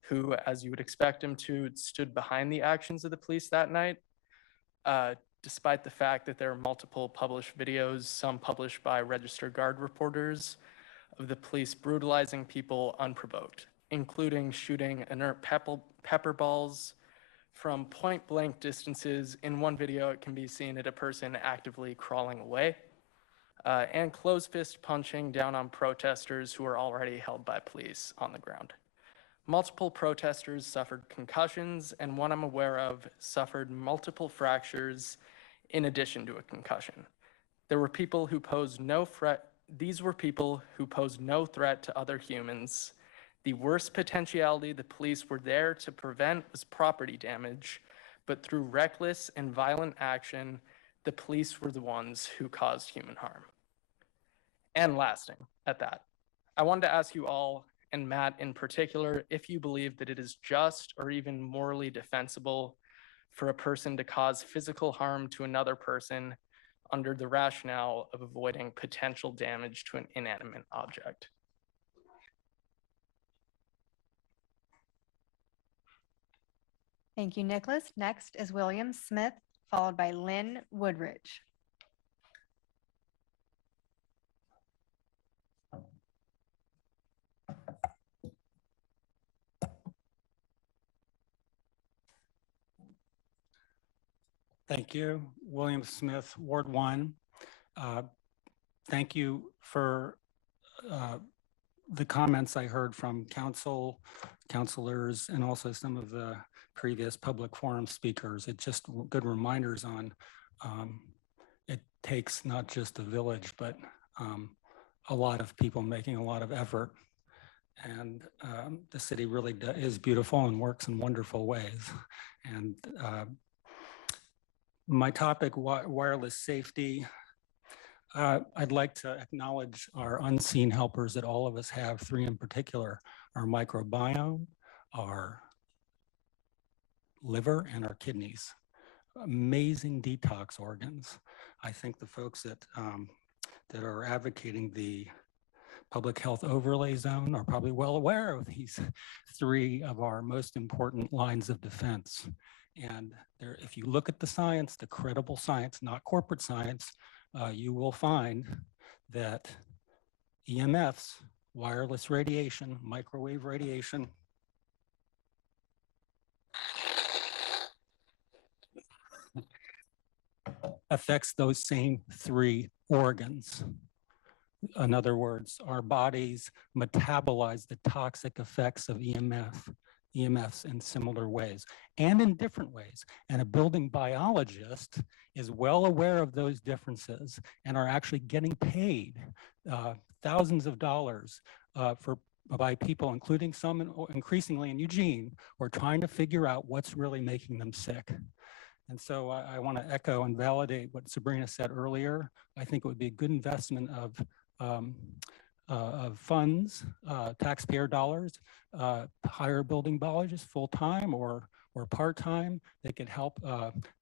who, as you would expect him to, stood behind the actions of the police that night, despite the fact that there are multiple published videos, some published by registered guard reporters, of the police brutalizing people unprovoked, including shooting inert pepper balls from point blank distances. In one video, it can be seen at a person actively crawling away, and closed fist punching down on protesters who are already held by police on the ground. Multiple protesters suffered concussions, and one I'm aware of suffered multiple fractures in addition to a concussion. There were people who posed no threat. These were people who posed no threat to other humans. The worst potentiality the police were there to prevent was property damage, but through reckless and violent action, the police were the ones who caused human harm. And lasting at that, I wanted to ask you all, and Matt in particular, if you believe that it is just or even morally defensible for a person to cause physical harm to another person under the rationale of avoiding potential damage to an inanimate object. Thank you, Nicholas. Next is William Smith, followed by Lynn Woodridge. Thank you. William Smith, Ward 1. Thank you for the comments I heard from counselors, and also some of the previous public forum speakers. It's just good reminders on it takes not just a village, but a lot of people making a lot of effort. And the city really is beautiful and works in wonderful ways. And my topic, wireless safety. I'd like to acknowledge our unseen helpers that all of us have, 3 in particular: our microbiome, our liver, and our kidneys. Amazing detox organs. I think the folks that are advocating the public health overlay zone are probably well aware of these 3 of our most important lines of defense. And if you look at the science, the credible science, not corporate science, you will find that EMFs, wireless radiation, microwave radiation, affects those same 3 organs. In other words, our bodies metabolize the toxic effects of EMFs in similar ways and in different ways. And a building biologist is well aware of those differences and are actually getting paid thousands of dollars by people, including some increasingly in Eugene, who are trying to figure out what's really making them sick. And so I want to echo and validate what Sabrina said earlier. I think it would be a good investment of funds, taxpayer dollars, hire building biologists full-time or part-time. They could help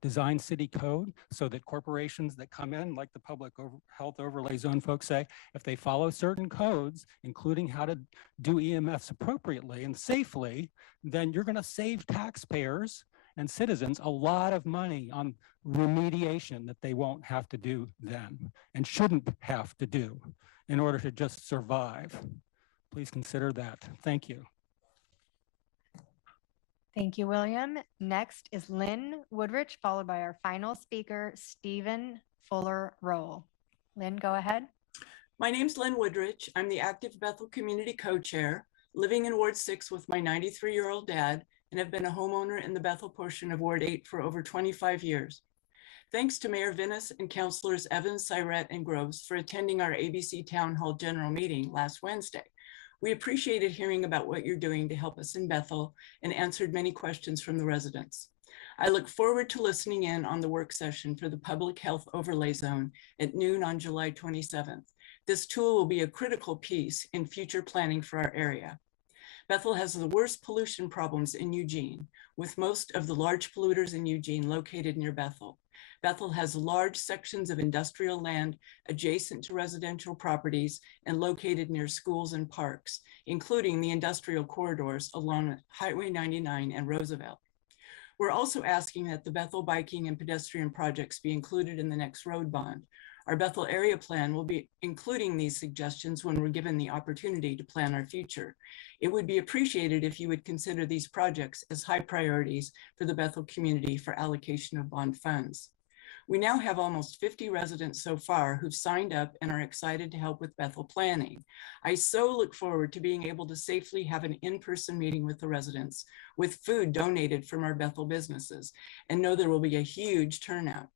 design city code so that corporations that come in, like the public health overlay zone folks say, if they follow certain codes, including how to do EMFs appropriately and safely, then you're going to save taxpayers and citizens a lot of money on remediation that they won't have to do then and shouldn't have to do in order to just survive. Please consider that. Thank you. Thank you, William. Next is Lynn Woodridge, followed by our final speaker, Stephen Fuller Roll. Lynn, go ahead. My name's Lynn Woodridge. I'm the active Bethel Community Co-Chair, living in Ward 6 with my 93-year-old dad, and have been a homeowner in the Bethel portion of Ward 8 for over 25 years. Thanks to Mayor Vinnis and Councilors Evans, Syrett, and Groves for attending our ABC Town Hall General Meeting last Wednesday. We appreciated hearing about what you're doing to help us in Bethel and answered many questions from the residents. I look forward to listening in on the work session for the Public Health Overlay Zone at noon on July 27th. This tool will be a critical piece in future planning for our area. Bethel has the worst pollution problems in Eugene, with most of the large polluters in Eugene located near Bethel. Bethel has large sections of industrial land adjacent to residential properties and located near schools and parks, including the industrial corridors along Highway 99 and Roosevelt. We're also asking that the Bethel biking and pedestrian projects be included in the next road bond. Our Bethel area plan will be including these suggestions when we're given the opportunity to plan our future. It would be appreciated if you would consider these projects as high priorities for the Bethel community for allocation of bond funds. We now have almost 50 residents so far who've signed up and are excited to help with Bethel planning. I so look forward to being able to safely have an in-person meeting with the residents with food donated from our Bethel businesses and know there will be a huge turnout.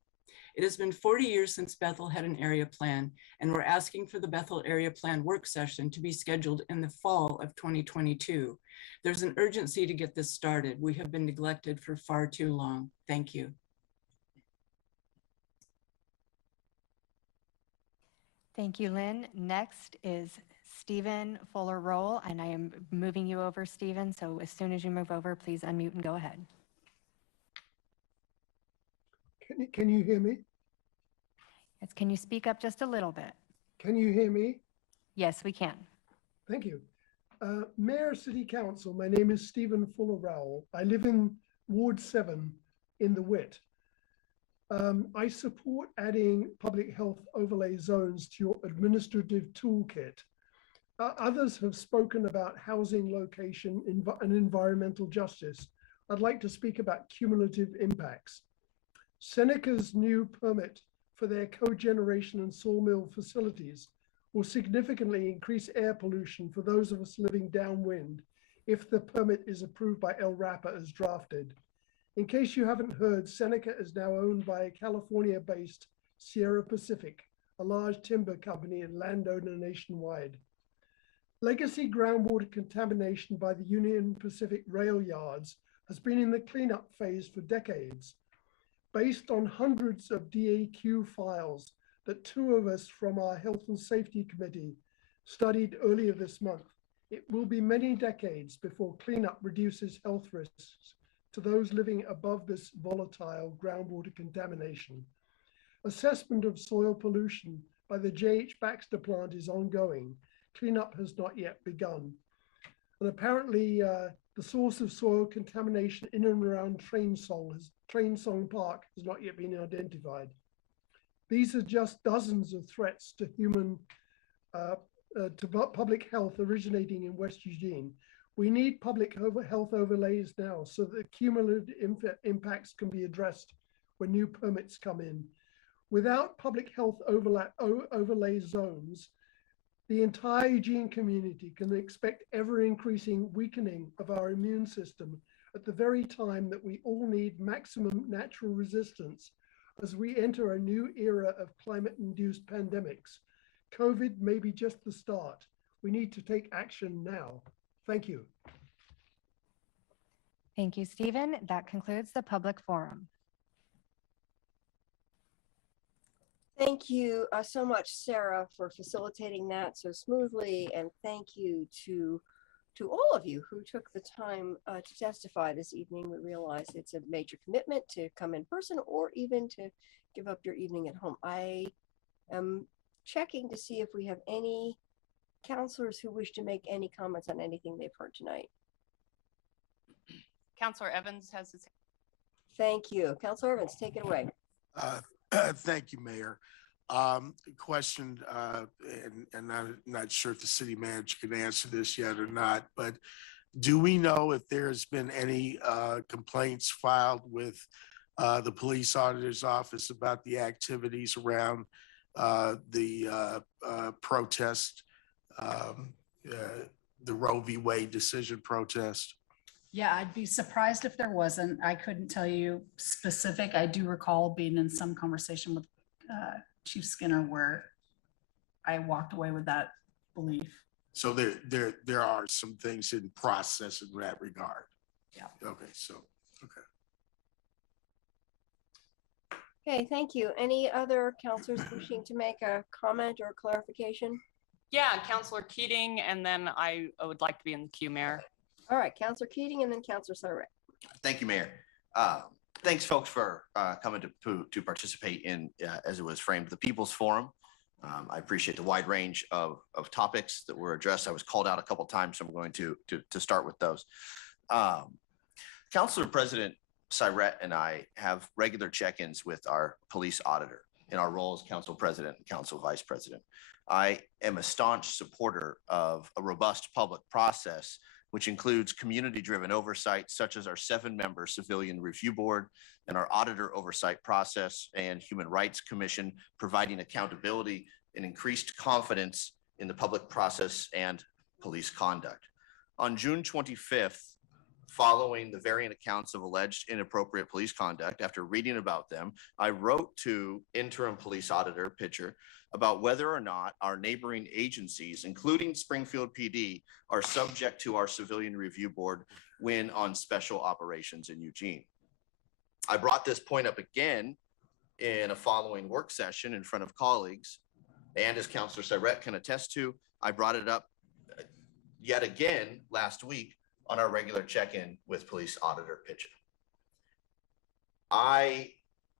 It has been 40 years since Bethel had an area plan, and we're asking for the Bethel area plan work session to be scheduled in the fall of 2022. There's an urgency to get this started. We have been neglected for far too long. Thank you. Thank you, Lynn. Next is Stephen Fuller-Roll, and I am moving you over, Stephen. So as soon as you move over, please unmute and go ahead. Can you hear me? Yes, can you speak up just a little bit? Can you hear me? Yes, we can. Thank you. Mayor, City Council, my name is Stephen Fuller-Rowell. I live in Ward 7 in the Wit. I support adding public health overlay zones to your administrative toolkit. Others have spoken about housing location and environmental justice. I'd like to speak about cumulative impacts. Seneca's new permit for their cogeneration and sawmill facilities will significantly increase air pollution for those of us living downwind if the permit is approved by El Rapa as drafted. In case you haven't heard, Seneca is now owned by a California-based Sierra Pacific, a large timber company and landowner nationwide. Legacy groundwater contamination by the Union Pacific rail yards has been in the cleanup phase for decades. Based on hundreds of DAQ files that two of us from our Health and Safety Committee studied earlier this month, it will be many decades before cleanup reduces health risks to those living above this volatile groundwater contamination. Assessment of soil pollution by the J.H. Baxter plant is ongoing. Cleanup has not yet begun. And apparently the source of soil contamination in and around Train Song Park has not yet been identified. These are just dozens of threats to public health originating in West Eugene. We need public health overlays now so that cumulative impacts can be addressed when new permits come in. Without public health overlay zones, the entire Eugene community can expect ever-increasing weakening of our immune system at the very time that we all need maximum natural resistance as we enter a new era of climate-induced pandemics. COVID may be just the start. We need to take action now. Thank you. Thank you, Stephen. That concludes the public forum. Thank you so much, Sarah, for facilitating that so smoothly. And thank you to all of you who took the time to testify this evening. We realize it's a major commitment to come in person or even to give up your evening at home. I am checking to see if we have any counselors who wish to make any comments on anything they've heard tonight. Counselor Evans has his. Thank you. Counselor Evans, take it away. Thank you, Mayor. Question, and I'm not sure if the city manager can answer this yet or not, but do we know if there's been any complaints filed with the police auditor's office about the activities around the protest, the Roe v. Wade decision protest? Yeah, I'd be surprised if there wasn't. I couldn't tell you specific. I do recall being in some conversation with Chief Skinner where I walked away with that belief. So there are some things in process in that regard. Yeah. Okay, so, okay. Okay, thank you. Any other counselors wishing to make a comment or clarification? Yeah, Counselor Keating, and then I would like to be in the queue, Mayor. All right, Counselor Keating and then Counselor Sarek. Thank you, Mayor. Thanks, folks, for coming to participate in, as it was framed, the People's Forum. I appreciate the wide range of topics that were addressed. I was called out a couple of times, so I'm going to start with those. Councilor President Syrett and I have regular check-ins with our police auditor in our role as Council President and Council Vice President. I am a staunch supporter of a robust public process which includes community-driven oversight, such as our 7-member Civilian Review Board, and our auditor oversight process and Human Rights Commission, providing accountability and increased confidence in the public process and police conduct. On June 25th, following the variant accounts of alleged inappropriate police conduct, after reading about them, I wrote to interim police auditor Pitcher about whether or not our neighboring agencies, including Springfield PD, are subject to our civilian review board when on special operations in Eugene. I brought this point up again in a following work session in front of colleagues, and as Councillor Syrett can attest to, I brought it up yet again last week on our regular check-in with Police Auditor Pitcher. I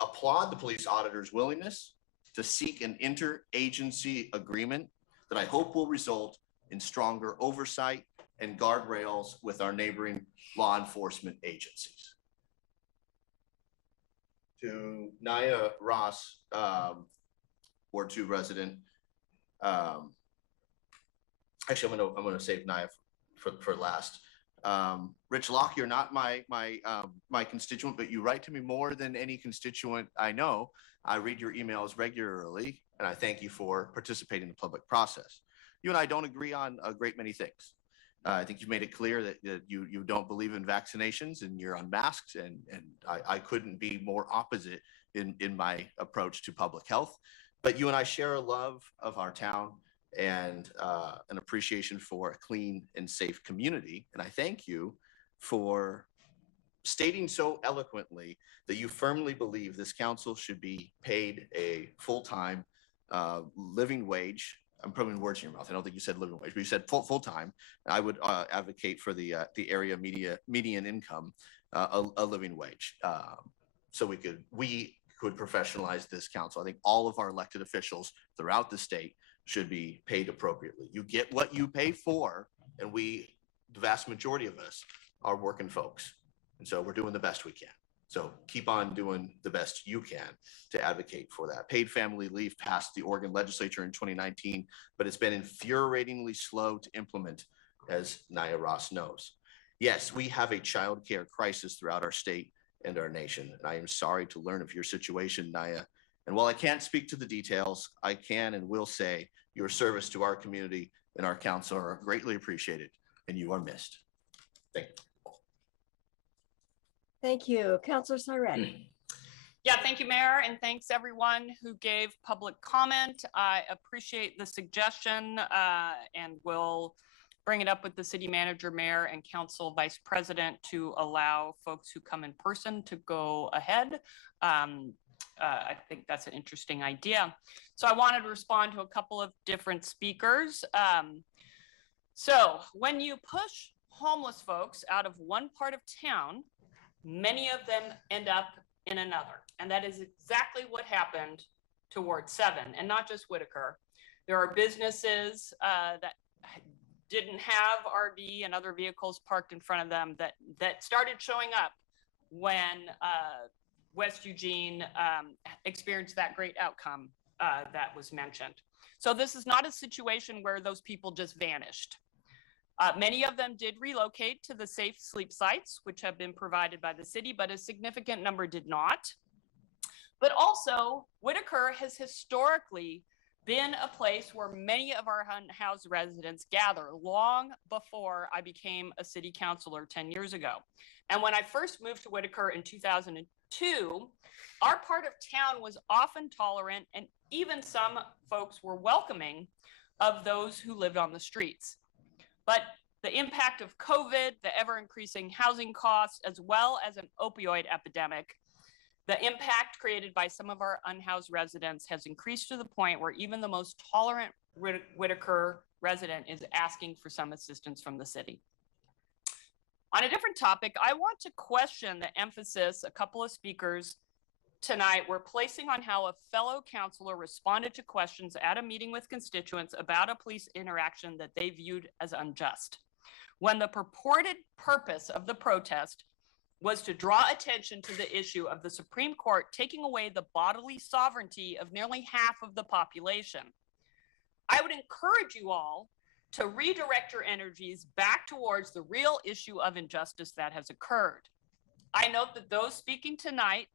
applaud the police auditor's willingness to seek an interagency agreement that I hope will result in stronger oversight and guardrails with our neighboring law enforcement agencies. To Naya Ross, Ward 2 resident, actually, I'm gonna save Naya for last. Rich Locke, you're not my constituent, but you write to me more than any constituent I know. I read your emails regularly, and I thank you for participating in the public process. You and I don't agree on a great many things. I think you've made it clear that you don't believe in vaccinations and you're unmasked, and I couldn't be more opposite in my approach to public health. But you and I share a love of our town and an appreciation for a clean and safe community. And I thank you for stating so eloquently that you firmly believe this council should be paid a full-time living wage. I'm putting words in your mouth. I don't think you said living wage, but you said full-time. I would advocate for the area median income, a living wage. So we could professionalize this council. I think all of our elected officials throughout the state should be paid appropriately. You get what you pay for, and the vast majority of us are working folks. And so we're doing the best we can. So keep on doing the best you can to advocate for that. Paid family leave passed the Oregon legislature in 2019, but it's been infuriatingly slow to implement, as Naya Ross knows. Yes, we have a child care crisis throughout our state and our nation. And I am sorry to learn of your situation, Naya. And while I can't speak to the details, I can and will say your service to our community and our council are greatly appreciated, and you are missed. Thank you. Thank you. Councillor Syrett. Yeah, thank you, Mayor, and thanks everyone who gave public comment. I appreciate the suggestion and will bring it up with the city manager, mayor, and council vice president to allow folks who come in person to go ahead. I think that's an interesting idea. So I wanted to respond to a couple of different speakers. So when you push homeless folks out of one part of town, many of them end up in another. And that is exactly what happened to Ward 7, and not just Whitaker. There are businesses that didn't have RV and other vehicles parked in front of them that started showing up when West Eugene experienced that great outcome that was mentioned. So this is not a situation where those people just vanished. Many of them did relocate to the safe sleep sites, which have been provided by the city, but a significant number did not. But also, Whitaker has historically been a place where many of our unhoused residents gather long before I became a city councilor 10 years ago. And when I first moved to Whitaker in 2002, our part of town was often tolerant, and even some folks were welcoming of those who lived on the streets. But the impact of COVID, the ever-increasing housing costs, as well as an opioid epidemic, the impact created by some of our unhoused residents has increased to the point where even the most tolerant Whitaker resident is asking for some assistance from the city. On a different topic, I want to question the emphasis a couple of speakers tonight were placing on how a fellow councilor responded to questions at a meeting with constituents about a police interaction that they viewed as unjust, when the purported purpose of the protest was to draw attention to the issue of the Supreme Court taking away the bodily sovereignty of nearly half of the population. I would encourage you all to redirect your energies back towards the real issue of injustice that has occurred. I note that those speaking tonight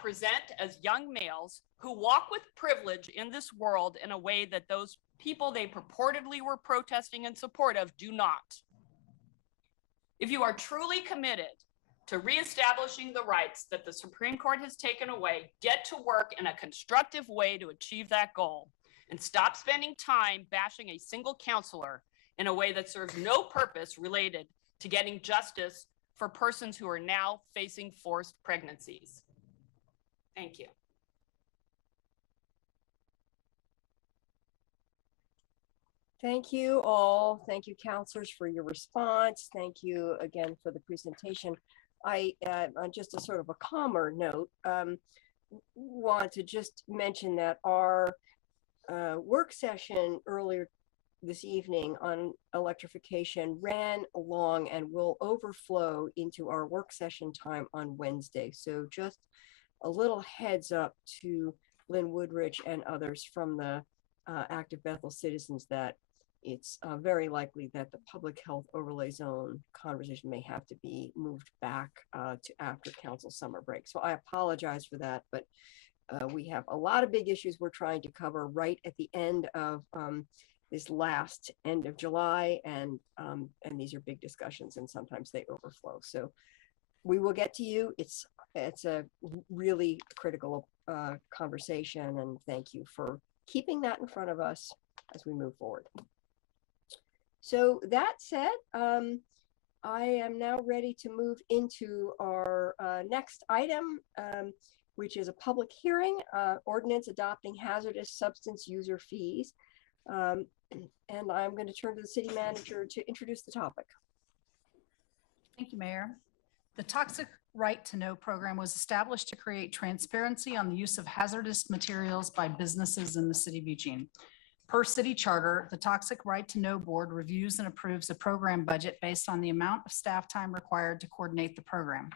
present as young males who walk with privilege in this world in a way that those people they purportedly were protesting in support of do not. If you are truly committed to reestablishing the rights that the Supreme Court has taken away, get to work in a constructive way to achieve that goal, and stop spending time bashing a single counselor in a way that serves no purpose related to getting justice for persons who are now facing forced pregnancies. Thank you. Thank you all. Thank you, counselors, for your response. Thank you again for the presentation. On just a sort of a calmer note, want to just mention that our work session earlier this evening on electrification ran along and will overflow into our work session time on Wednesday. So just a little heads up to Lynn Woodrich and others from the Active Bethel citizens that it's very likely that the public health overlay zone conversation may have to be moved back to after council summer break. So I apologize for that, but we have a lot of big issues we're trying to cover right at the end of this last end of July, and these are big discussions and sometimes they overflow. So we will get to you. It's a really critical conversation, and thank you for keeping that in front of us as we move forward. So that said, I am now ready to move into our next item, which is a public hearing, ordinance adopting hazardous substance user fees. And I'm going to turn to the city manager to introduce the topic. Thank you, Mayor. The Toxic Right to Know program was established to create transparency on the use of hazardous materials by businesses in the city of Eugene. Per city charter, the Toxic Right to Know board reviews and approves a program budget based on the amount of staff time required to coordinate the program.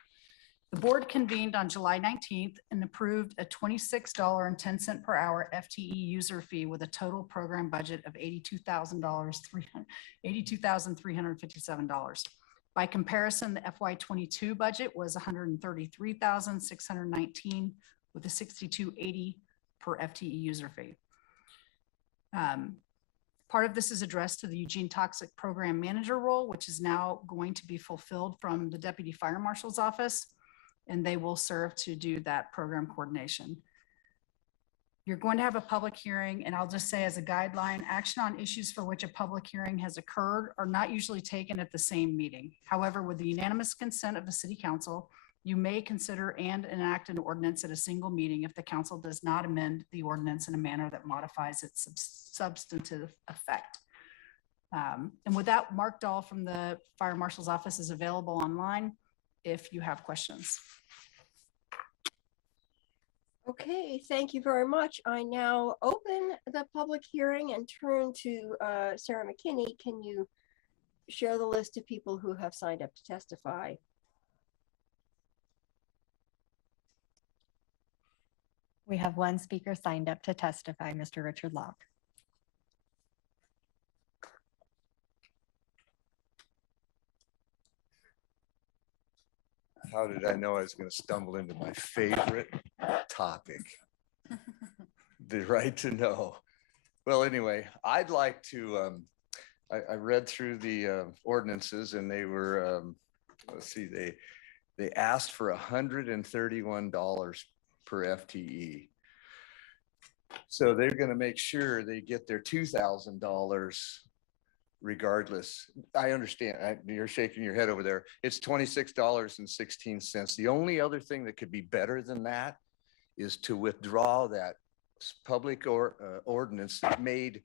The board convened on July 19th and approved a $26.10 per hour FTE user fee with a total program budget of $82,357. By comparison, the FY22 budget was $133,619 with a $62.80 per FTE user fee. Part of this is addressed to the Eugene Toxic Program Manager role, which is now going to be fulfilled from the Deputy Fire Marshal's office, and they will serve to do that program coordination. You're going to have a public hearing, and I'll just say as a guideline, action on issues for which a public hearing has occurred are not usually taken at the same meeting. However, with the unanimous consent of the City Council, you may consider and enact an ordinance at a single meeting if the council does not amend the ordinance in a manner that modifies its substantive effect. And with that, Mark Dahl from the Fire Marshal's office is available online if you have questions. Okay, thank you very much. I now open the public hearing and turn to Sarah McKinney. Can you share the list of people who have signed up to testify? We have one speaker signed up to testify, Mr. Richard Locke. How did I know I was going to stumble into my favorite topic? The right to know. Well, anyway, I'd like to, I read through the ordinances, and they were, let's see, they asked for $131 per FTE. So they're going to make sure they get their $2,000 regardless. I understand. You're shaking your head over there. It's $26.16. The only other thing that could be better than that is to withdraw that public ordinance that made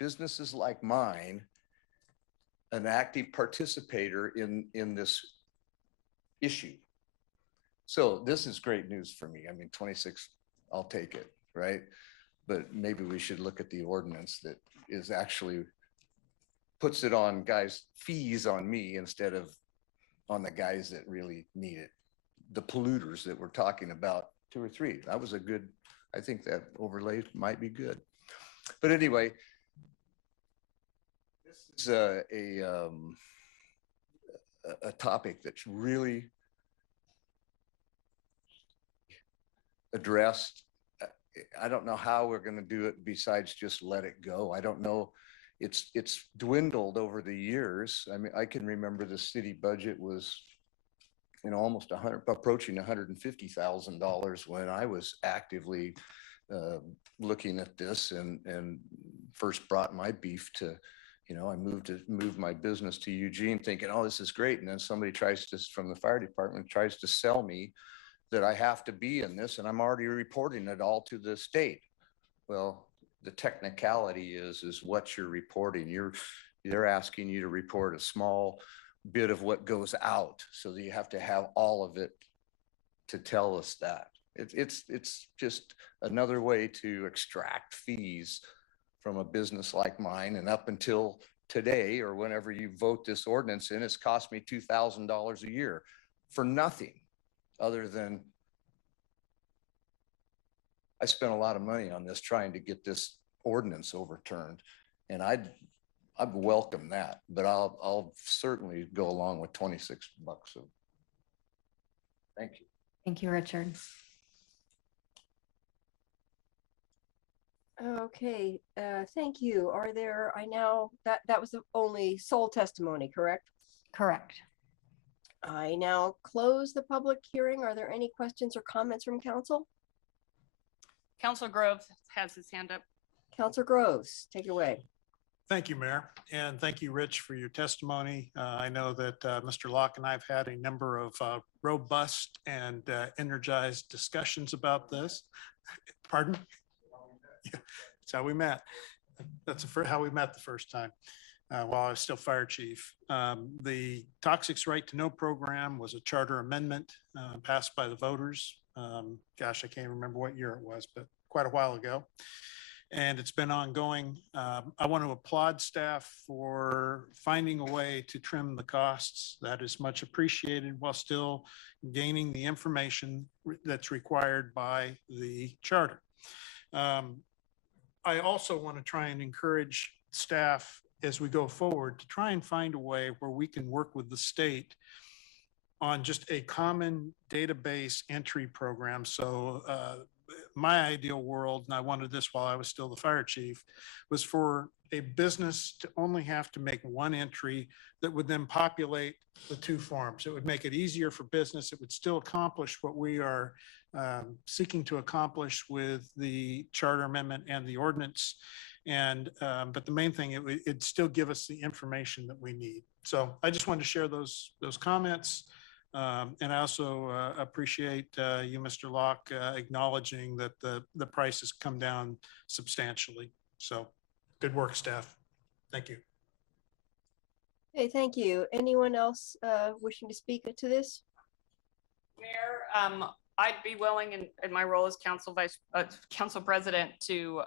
businesses like mine an active participator in this issue. So this is great news for me. I mean, 26, I'll take it, right? But maybe we should look at the ordinance that is actually puts it on guys' fees on me instead of on the guys that really need it. The polluters that we're talking about, 2 or 3. That was a good, I think that overlay might be good. But anyway, this is a topic that's really addressed. I don't know how we're going to do it besides just let it go. I don't know. It's dwindled over the years. I mean, I can remember the city budget was, you know, almost approaching $150,000 when I was actively looking at this and first brought my beef to, you know, I moved my business to Eugene thinking, oh, this is great. And then somebody from the fire department tries to sell me that I have to be in this, and I'm already reporting it all to the state. Well, the technicality is what you're reporting. They're asking you to report a small bit of what goes out, so that you have to have all of it to tell us that. It's just another way to extract fees from a business like mine. And up until today, or whenever you vote this ordinance in, it's cost me $2,000 a year for nothing other than I spent a lot of money on this trying to get this ordinance overturned. And I'd welcome that, but I'll certainly go along with $26. Thank you. Thank you, Richard. Okay, thank you. Are there, that was the only sole testimony, correct? Correct. I now close the public hearing. Are there any questions or comments from council? Councilor Groves has his hand up. Councilor Groves, take it away. Thank you, Mayor, and thank you, Rich, for your testimony. I know that Mr. Locke and I have had a number of robust and energized discussions about this. Pardon? Yeah, that's how we met. That's how we met the first time while I was still fire chief. The Toxics Right to Know program was a charter amendment passed by the voters. Gosh, I can't remember what year it was, but quite a while ago. And it's been ongoing. I want to applaud staff for finding a way to trim the costs. That is much appreciated while still gaining the information that's required by the charter. I also want to try and encourage staff as we go forward to try and find a way where we can work with the state on just a common database entry program. So my ideal world, and I wanted this while I was still the fire chief, was for a business to only have to make one entry that would then populate the two forms. It would make it easier for business. It would still accomplish what we are seeking to accomplish with the charter amendment and the ordinance. And but the main thing, it'd still give us the information that we need. So I just wanted to share those comments. And I also appreciate you, Mr. Locke, acknowledging that the price has come down substantially. So good work, staff. Thank you. Hey, thank you. Anyone else wishing to speak to this? Mayor, I'd be willing in my role as council president to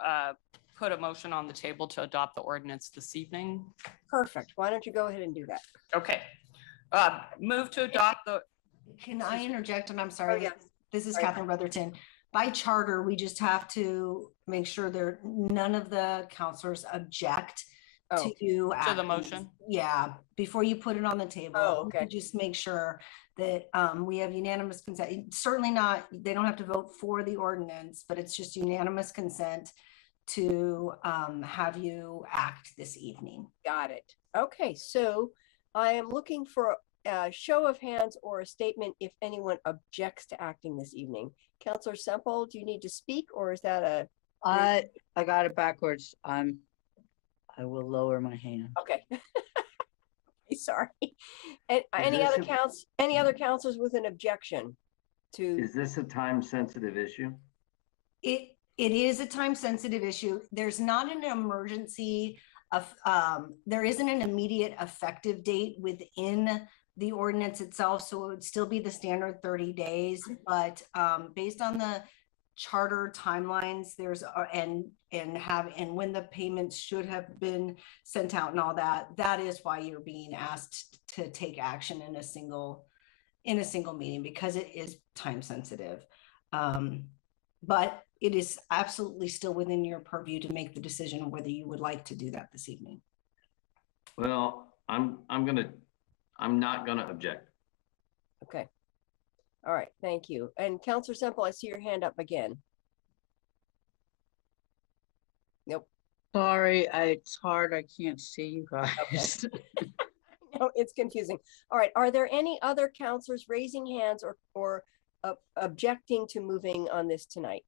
put a motion on the table to adopt the ordinance this evening. Perfect. Why don't you go ahead and do that? Okay. Move to adopt the. Can I interject? And I'm sorry, Oh, yeah. This is Sorry. Catherine Brotherton. By charter, we just have to make sure none of the counselors object to the acting. motion? Yeah, before you put it on the table. Oh, okay. Just make sure that we have unanimous consent. Certainly not, they don't have to vote for the ordinance, but it's just unanimous consent to have you act this evening. Got it. Okay, so I am looking for a show of hands or a statement if anyone objects to acting this evening. Councilor Semple, do you need to speak, or is that a? I got it backwards. I will lower my hand. Okay. Sorry. And any other counselors with an objection to? Is this a time sensitive issue? It is a time sensitive issue. There's not an emergency of, there isn't an immediate effective date within the ordinance itself. So it would still be the standard 30 days, but based on the charter timelines, there's, and when the payments should have been sent out and all that, that is why you're being asked to take action in a single meeting, because it is time sensitive. But it is absolutely still within your purview to make the decision on whether you would like to do that this evening. Well, I'm not gonna object. Okay. All right, thank you. And Counselor Semple, I see your hand up again. Nope. Sorry, it's hard. I can't see you guys. No, it's confusing. All right, are there any other counselors raising hands or objecting to moving on this tonight?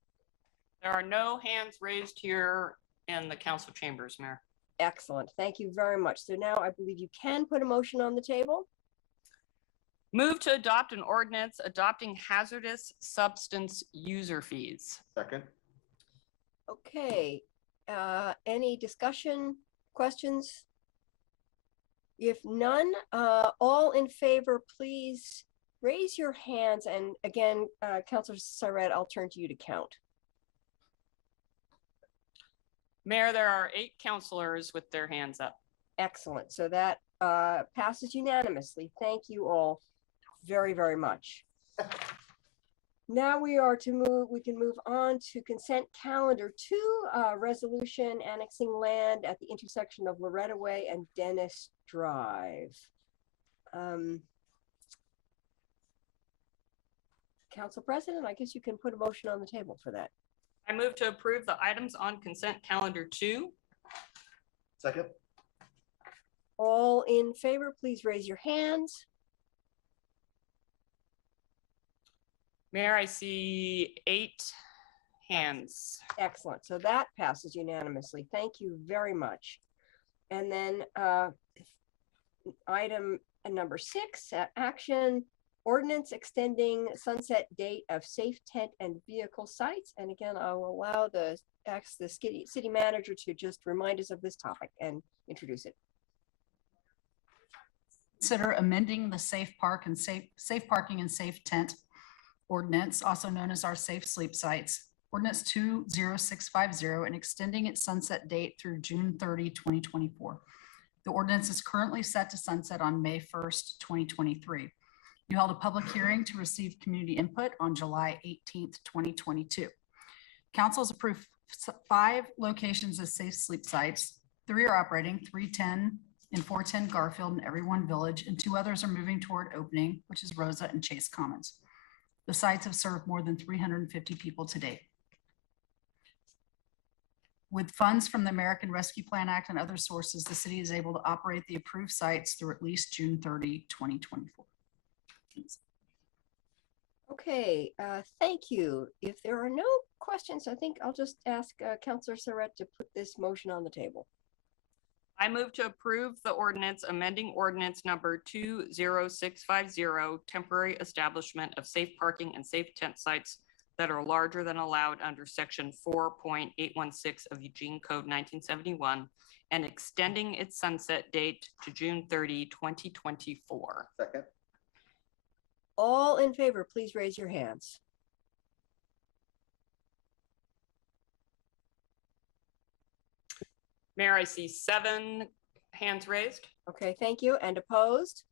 There are no hands raised here in the council chambers, Mayor. Excellent. Thank you very much. So now I believe you can put a motion on the table. Move to adopt an ordinance adopting hazardous substance user fees. Second. Okay. Any discussion, questions? If none, all in favor, please raise your hands. And again, Councilor Saret, I'll turn to you to count. Mayor, there are 8 counselors with their hands up. Excellent. So that passes unanimously. Thank you all very, very much. Now we can move on to consent calendar 2, resolution annexing land at the intersection of Loretta Way and Dennis Drive. Council President, I guess you can put a motion on the table for that. I move to approve the items on consent calendar 2. Second. All in favor, please raise your hands. Mayor, I see 8 hands. Excellent. So that passes unanimously. Thank you very much. And then item number 6, action ordinance extending sunset date of safe tent and vehicle sites. And again, I will allow the city manager to just remind us of this topic and introduce it. Consider amending the safe parking and safe tent ordinance, also known as our safe sleep sites, ordinance 20650, and extending its sunset date through June 30, 2024. The ordinance is currently set to sunset on May 1st, 2023. You held a public hearing to receive community input on July 18th, 2022. Council has approved 5 locations as safe sleep sites. 3 are operating, 310 and 410 Garfield and Everyone Village, and 2 others are moving toward opening, which is Rosa and Chase Commons. The sites have served more than 350 people to date. With funds from the American Rescue Plan Act and other sources, the city is able to operate the approved sites through at least June 30, 2024. Okay, thank you. If there are no questions, I think I'll just ask Councilor Saret to put this motion on the table. I move to approve the ordinance amending ordinance number 20650, temporary establishment of safe parking and safe tent sites that are larger than allowed under section 4.816 of Eugene Code 1971, and extending its sunset date to June 30, 2024. Second. All in favor, please raise your hands. Mayor, I see 7 hands raised. Okay, thank you. And opposed?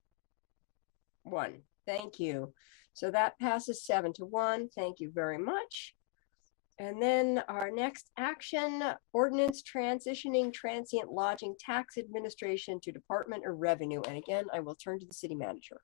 1. Thank you. So that passes 7-1. Thank you very much. And then our next action, ordinance transitioning transient lodging tax administration to Department of Revenue. And again, I will turn to the city manager.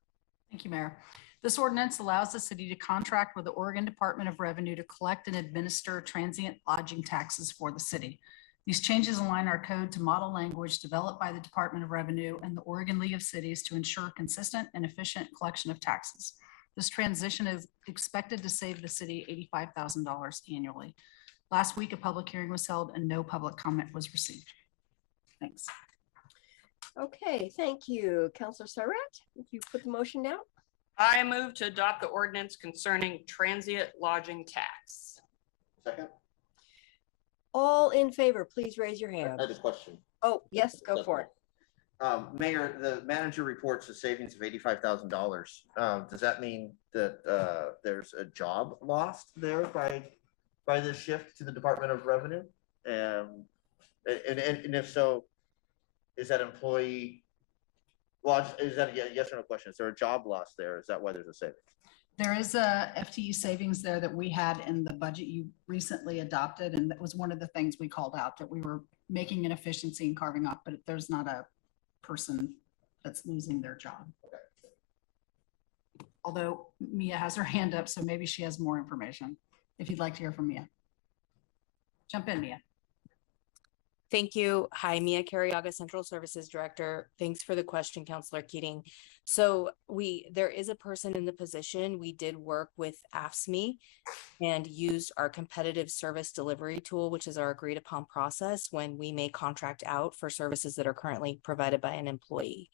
Thank you, Mayor. This ordinance allows the city to contract with the Oregon Department of Revenue to collect and administer transient lodging taxes for the city. These changes align our code to model language developed by the Department of Revenue and the Oregon League of Cities to ensure consistent and efficient collection of taxes. This transition is expected to save the city $85,000 annually. Last week, a public hearing was held and no public comment was received. Thanks. Okay, thank you. Councilor Saret, if you put the motion down. I move to adopt the ordinance concerning transient lodging tax. Second. All in favor, please raise your hand. I had a question. Oh, yes, go for it. Mayor, the manager reports a savings of $85,000. Does that mean that there's a job lost there by this shift to the Department of Revenue? And if so, is that employee? Well, is that a yes or no question? Is there a job loss there? Is that why there's a savings? There is a FTE savings there that we had in the budget you recently adopted, and that was one of the things we called out, that we were making an efficiency and carving off, but there's not a person that's losing their job. although Mia has her hand up, so maybe she has more information. If you'd like to hear from Mia. Jump in, Mia. Thank you. Hi, Mia Carriaga, Central Services Director. Thanks for the question, Councilor Keating. So there is a person in the position. We did work with AFSCME and used our competitive service delivery tool, which is our agreed upon process when we may contract out for services that are currently provided by an employee.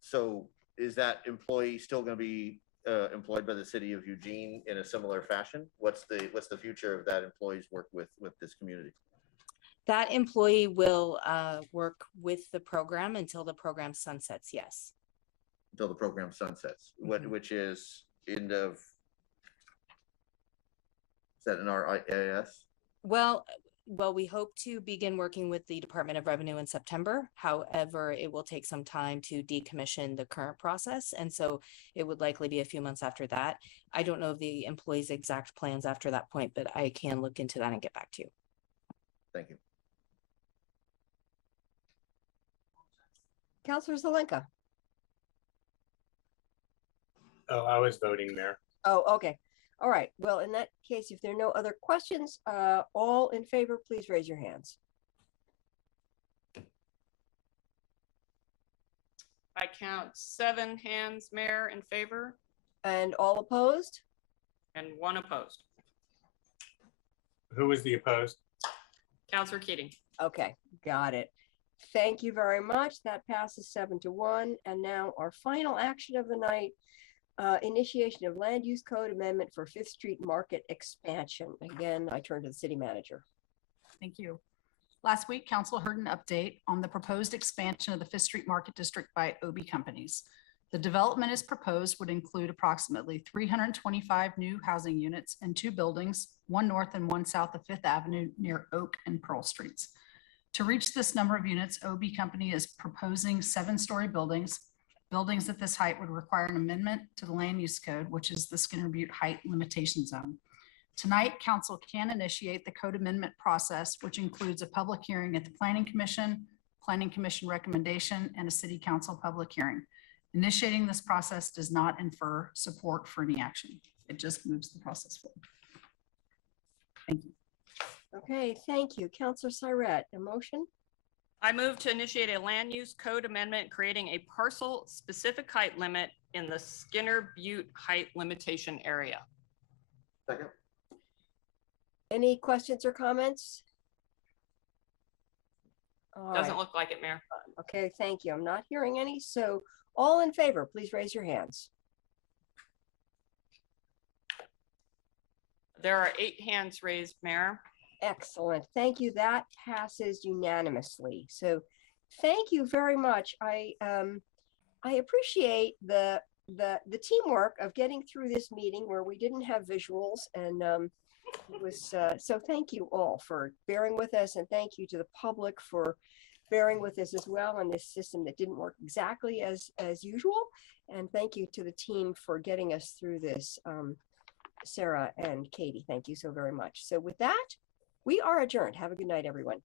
So is that employee still going to be employed by the city of Eugene in a similar fashion? What's the future of that employee's work with this community? That employee will work with the program until the program sunsets, yes. Until the program sunsets, which is end of, is that in our IAS? Well, we hope to begin working with the Department of Revenue in September. However, it will take some time to decommission the current process. And so it would likely be a few months after that. I don't know the employee's exact plans after that point, but I can look into that and get back to you. Thank you. Councilor Zelenka. Oh, I was voting, Mayor. Oh, okay. All right. Well, in that case, if there are no other questions, all in favor, please raise your hands. I count 7 hands, Mayor, in favor. And all opposed? And 1 opposed. Who was the opposed? Councilor Keating. Okay, got it. Thank you very much. That passes 7-1. And now our final action of the night, initiation of land use code amendment for 5th Street Market expansion. Again, I turn to the city manager. Thank you. Last week, council heard an update on the proposed expansion of the 5th Street Market District by OB companies. The development as proposed would include approximately 325 new housing units and 2 buildings, one north and one south of 5th Avenue near Oak and Pearl Streets. To reach this number of units, OB Company is proposing 7-story buildings. Buildings at this height would require an amendment to the land use code, which is the Skinner Butte height limitation zone. Tonight, council can initiate the code amendment process, which includes a public hearing at the Planning Commission recommendation, and a city council public hearing. Initiating this process does not infer support for any action. It just moves the process forward. Thank you. Okay, thank you. Councilor Siret, a motion? I move to initiate a land use code amendment creating a parcel specific height limit in the Skinner Butte height limitation area. Second. Any questions or comments? All Doesn't right. look like it, Mayor. Okay, thank you. I'm not hearing any. So all in favor, please raise your hands. There are 8 hands raised, Mayor. Excellent. Thank you. That passes unanimously. So thank you very much. I appreciate the teamwork of getting through this meeting where we didn't have visuals, and it was so thank you all for bearing with us, and thank you to the public for bearing with us as well on this system that didn't work exactly as usual. And thank you to the team for getting us through this. Sarah and Katie, thank you so very much. So with that, we are adjourned. Have a good night, everyone.